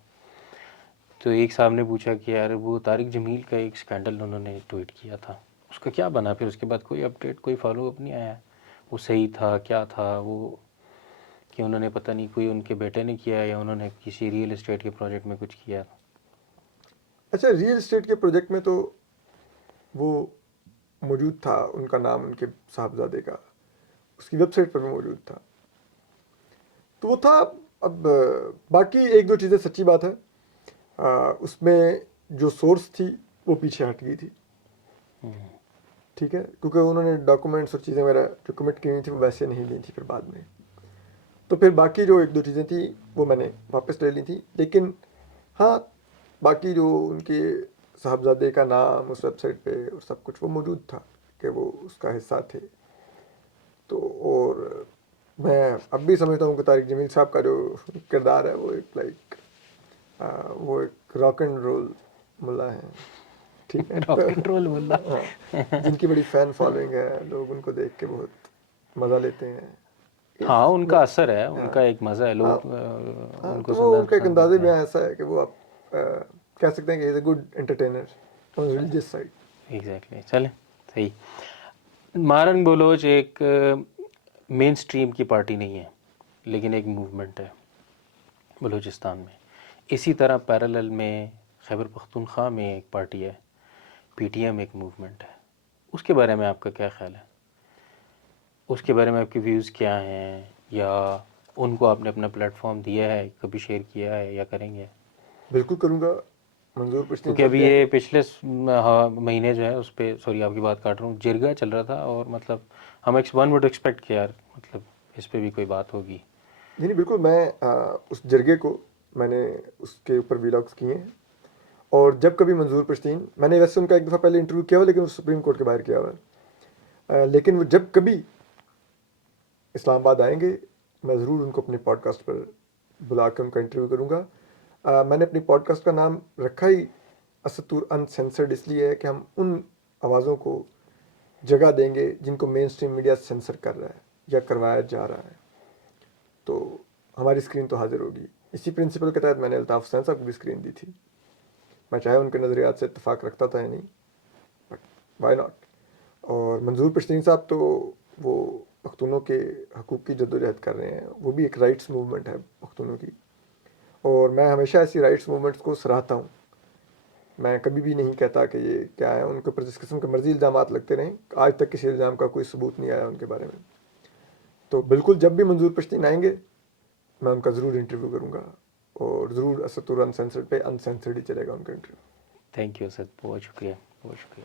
تو ایک صاحب نے پوچھا کہ یار وہ طارق جمیل کا ایک سکینڈل انہوں نے ٹویٹ کیا تھا, اس کا کیا بنا؟ پھر اس کے بعد کوئی اپڈیٹ, کوئی فالو اپ نہیں آیا. وہ صحیح تھا, کیا تھا وہ, کہ انہوں نے پتہ نہیں کوئی ان کے بیٹے نے کیا یا انہوں نے کسی ریئل اسٹیٹ کے پروجیکٹ میں کچھ کیا. اچھا ریئل اسٹیٹ کے پروجیکٹ میں تو وہ موجود تھا, ان کا نام ان کے صاحبزادے کا اس کی ویب سائٹ پر بھی موجود تھا, تو وہ تھا. اب باقی 1-2 چیزیں سچی بات ہے, اس میں جو سورس تھی وہ پیچھے ہٹ گئی تھی, ٹھیک ہے, کیونکہ انہوں نے ڈاکومنٹس اور چیزیں میرا جو کمٹ کی ہوئی تھی وہ ویسے نہیں لی تھی پھر بعد میں. تو پھر باقی جو 1-2 چیزیں تھیں وہ میں نے واپس لے لی تھی, لیکن ہاں باقی جو ان کے صاحبزادے کا نام اس ویب سائٹ پہ اور سب کچھ وہ موجود تھا کہ وہ اس کا حصہ تھے. تو اور میں اب بھی سمجھتا ہوں کہ طارق جمیل صاحب کا جو کردار ہے وہ ایک وہ ایک راک اینڈ رول ملا ہیں, ٹھیک ہے, راک اینڈ رول بولا, جن کی بڑی فین فالوئنگ ہے, لوگ ان کو دیکھ کے بہت مزہ لیتے ہیں. ہاں ان کا اثر ہے, ان کا ایک مزہ ہے, لوگ ہاں ان کو تو وہ ان کا ایک پسند انداز کرتے ہیں. بیان ایسا ہے کہ وہ آپ کہہ سکتے ہیں کہ is a good entertainer on religious side. Exactly. چلیں صحیح. مارن بلوچ ایک مین سٹریم کی پارٹی نہیں ہے, لیکن ایک موومنٹ ہے بلوچستان میں. اسی طرح پیرالل میں خیبر پختونخوا میں ایک پارٹی ہے, پی ٹی ایم ایک موومنٹ ہے. اس کے بارے میں آپ کا کیا خیال ہے؟ اس کے بارے میں آپ کے ویوز کیا ہیں, یا ان کو آپ نے اپنا پلیٹ فارم دیا ہے, کبھی شیئر کیا ہے یا کریں گے؟ بالکل کروں گا. منظور پشتین کیونکہ صاحب ابھی کے یہ پچھلے مہینے جو ہے اس پہ, سوری آپ کی بات کاٹ رہا ہوں, جرگا چل رہا تھا, اور مطلب ہم ون وڈ ایکسپیکٹ کہ یار مطلب اس پہ بھی کوئی بات ہوگی. نہیں بالکل, میں اس جرگے کو میں نے اس کے اوپر ویلاگس کیے ہیں. اور جب کبھی منظور پشتین, میں نے ویسے ان کا ایک دفعہ پہلے انٹرویو کیا ہوا لیکن وہ سپریم کورٹ کے باہر کیا ہوا ہے, لیکن وہ جب کبھی اسلام آباد آئیں گے میں ضرور ان کو اپنے پوڈ کاسٹ پر بلا کے ان کا انٹرویو کروں گا. میں نے اپنی پوڈ کاسٹ کا نام رکھا ہی اسد طور انسینسرڈ اس لیے ہے کہ ہم ان آوازوں کو جگہ دیں گے جن کو مین اسٹریم میڈیا سینسر کر رہا ہے یا کروایا جا رہا ہے. تو ہماری اسکرین تو حاضر ہوگی. اسی پرنسپل کے تحت میں نے الطاف حسین صاحب کو بھی اسکرین دی تھی. میں چاہے ان کے نظریات سے اتفاق رکھتا تھا یا نہیں, بٹ وائی ناٹ. اور منظور پشتین صاحب تو وہ پختونوں کے حقوق کی جدوجہد کر رہے ہیں, وہ بھی ایک رائٹس موومنٹ ہے پختونوں کی, اور میں ہمیشہ ایسی رائٹس موومنٹس کو سراہتا ہوں. میں کبھی بھی نہیں کہتا کہ یہ کیا ہے, ان کے اوپر جس قسم کے مرضی الزامات لگتے رہیں, آج تک کسی الزام کا کوئی ثبوت نہیں آیا ان کے بارے میں. تو بالکل جب بھی منظور پشتین آئیں گے میں ان کا ضرور انٹرویو کروں گا, اور ضرور اسد طور انسینسرڈ پہ انسینسرڈ ہی چلے گا ان کا انٹرویو. تھینک یو اسد, بہت شکریہ, بہت شکریہ.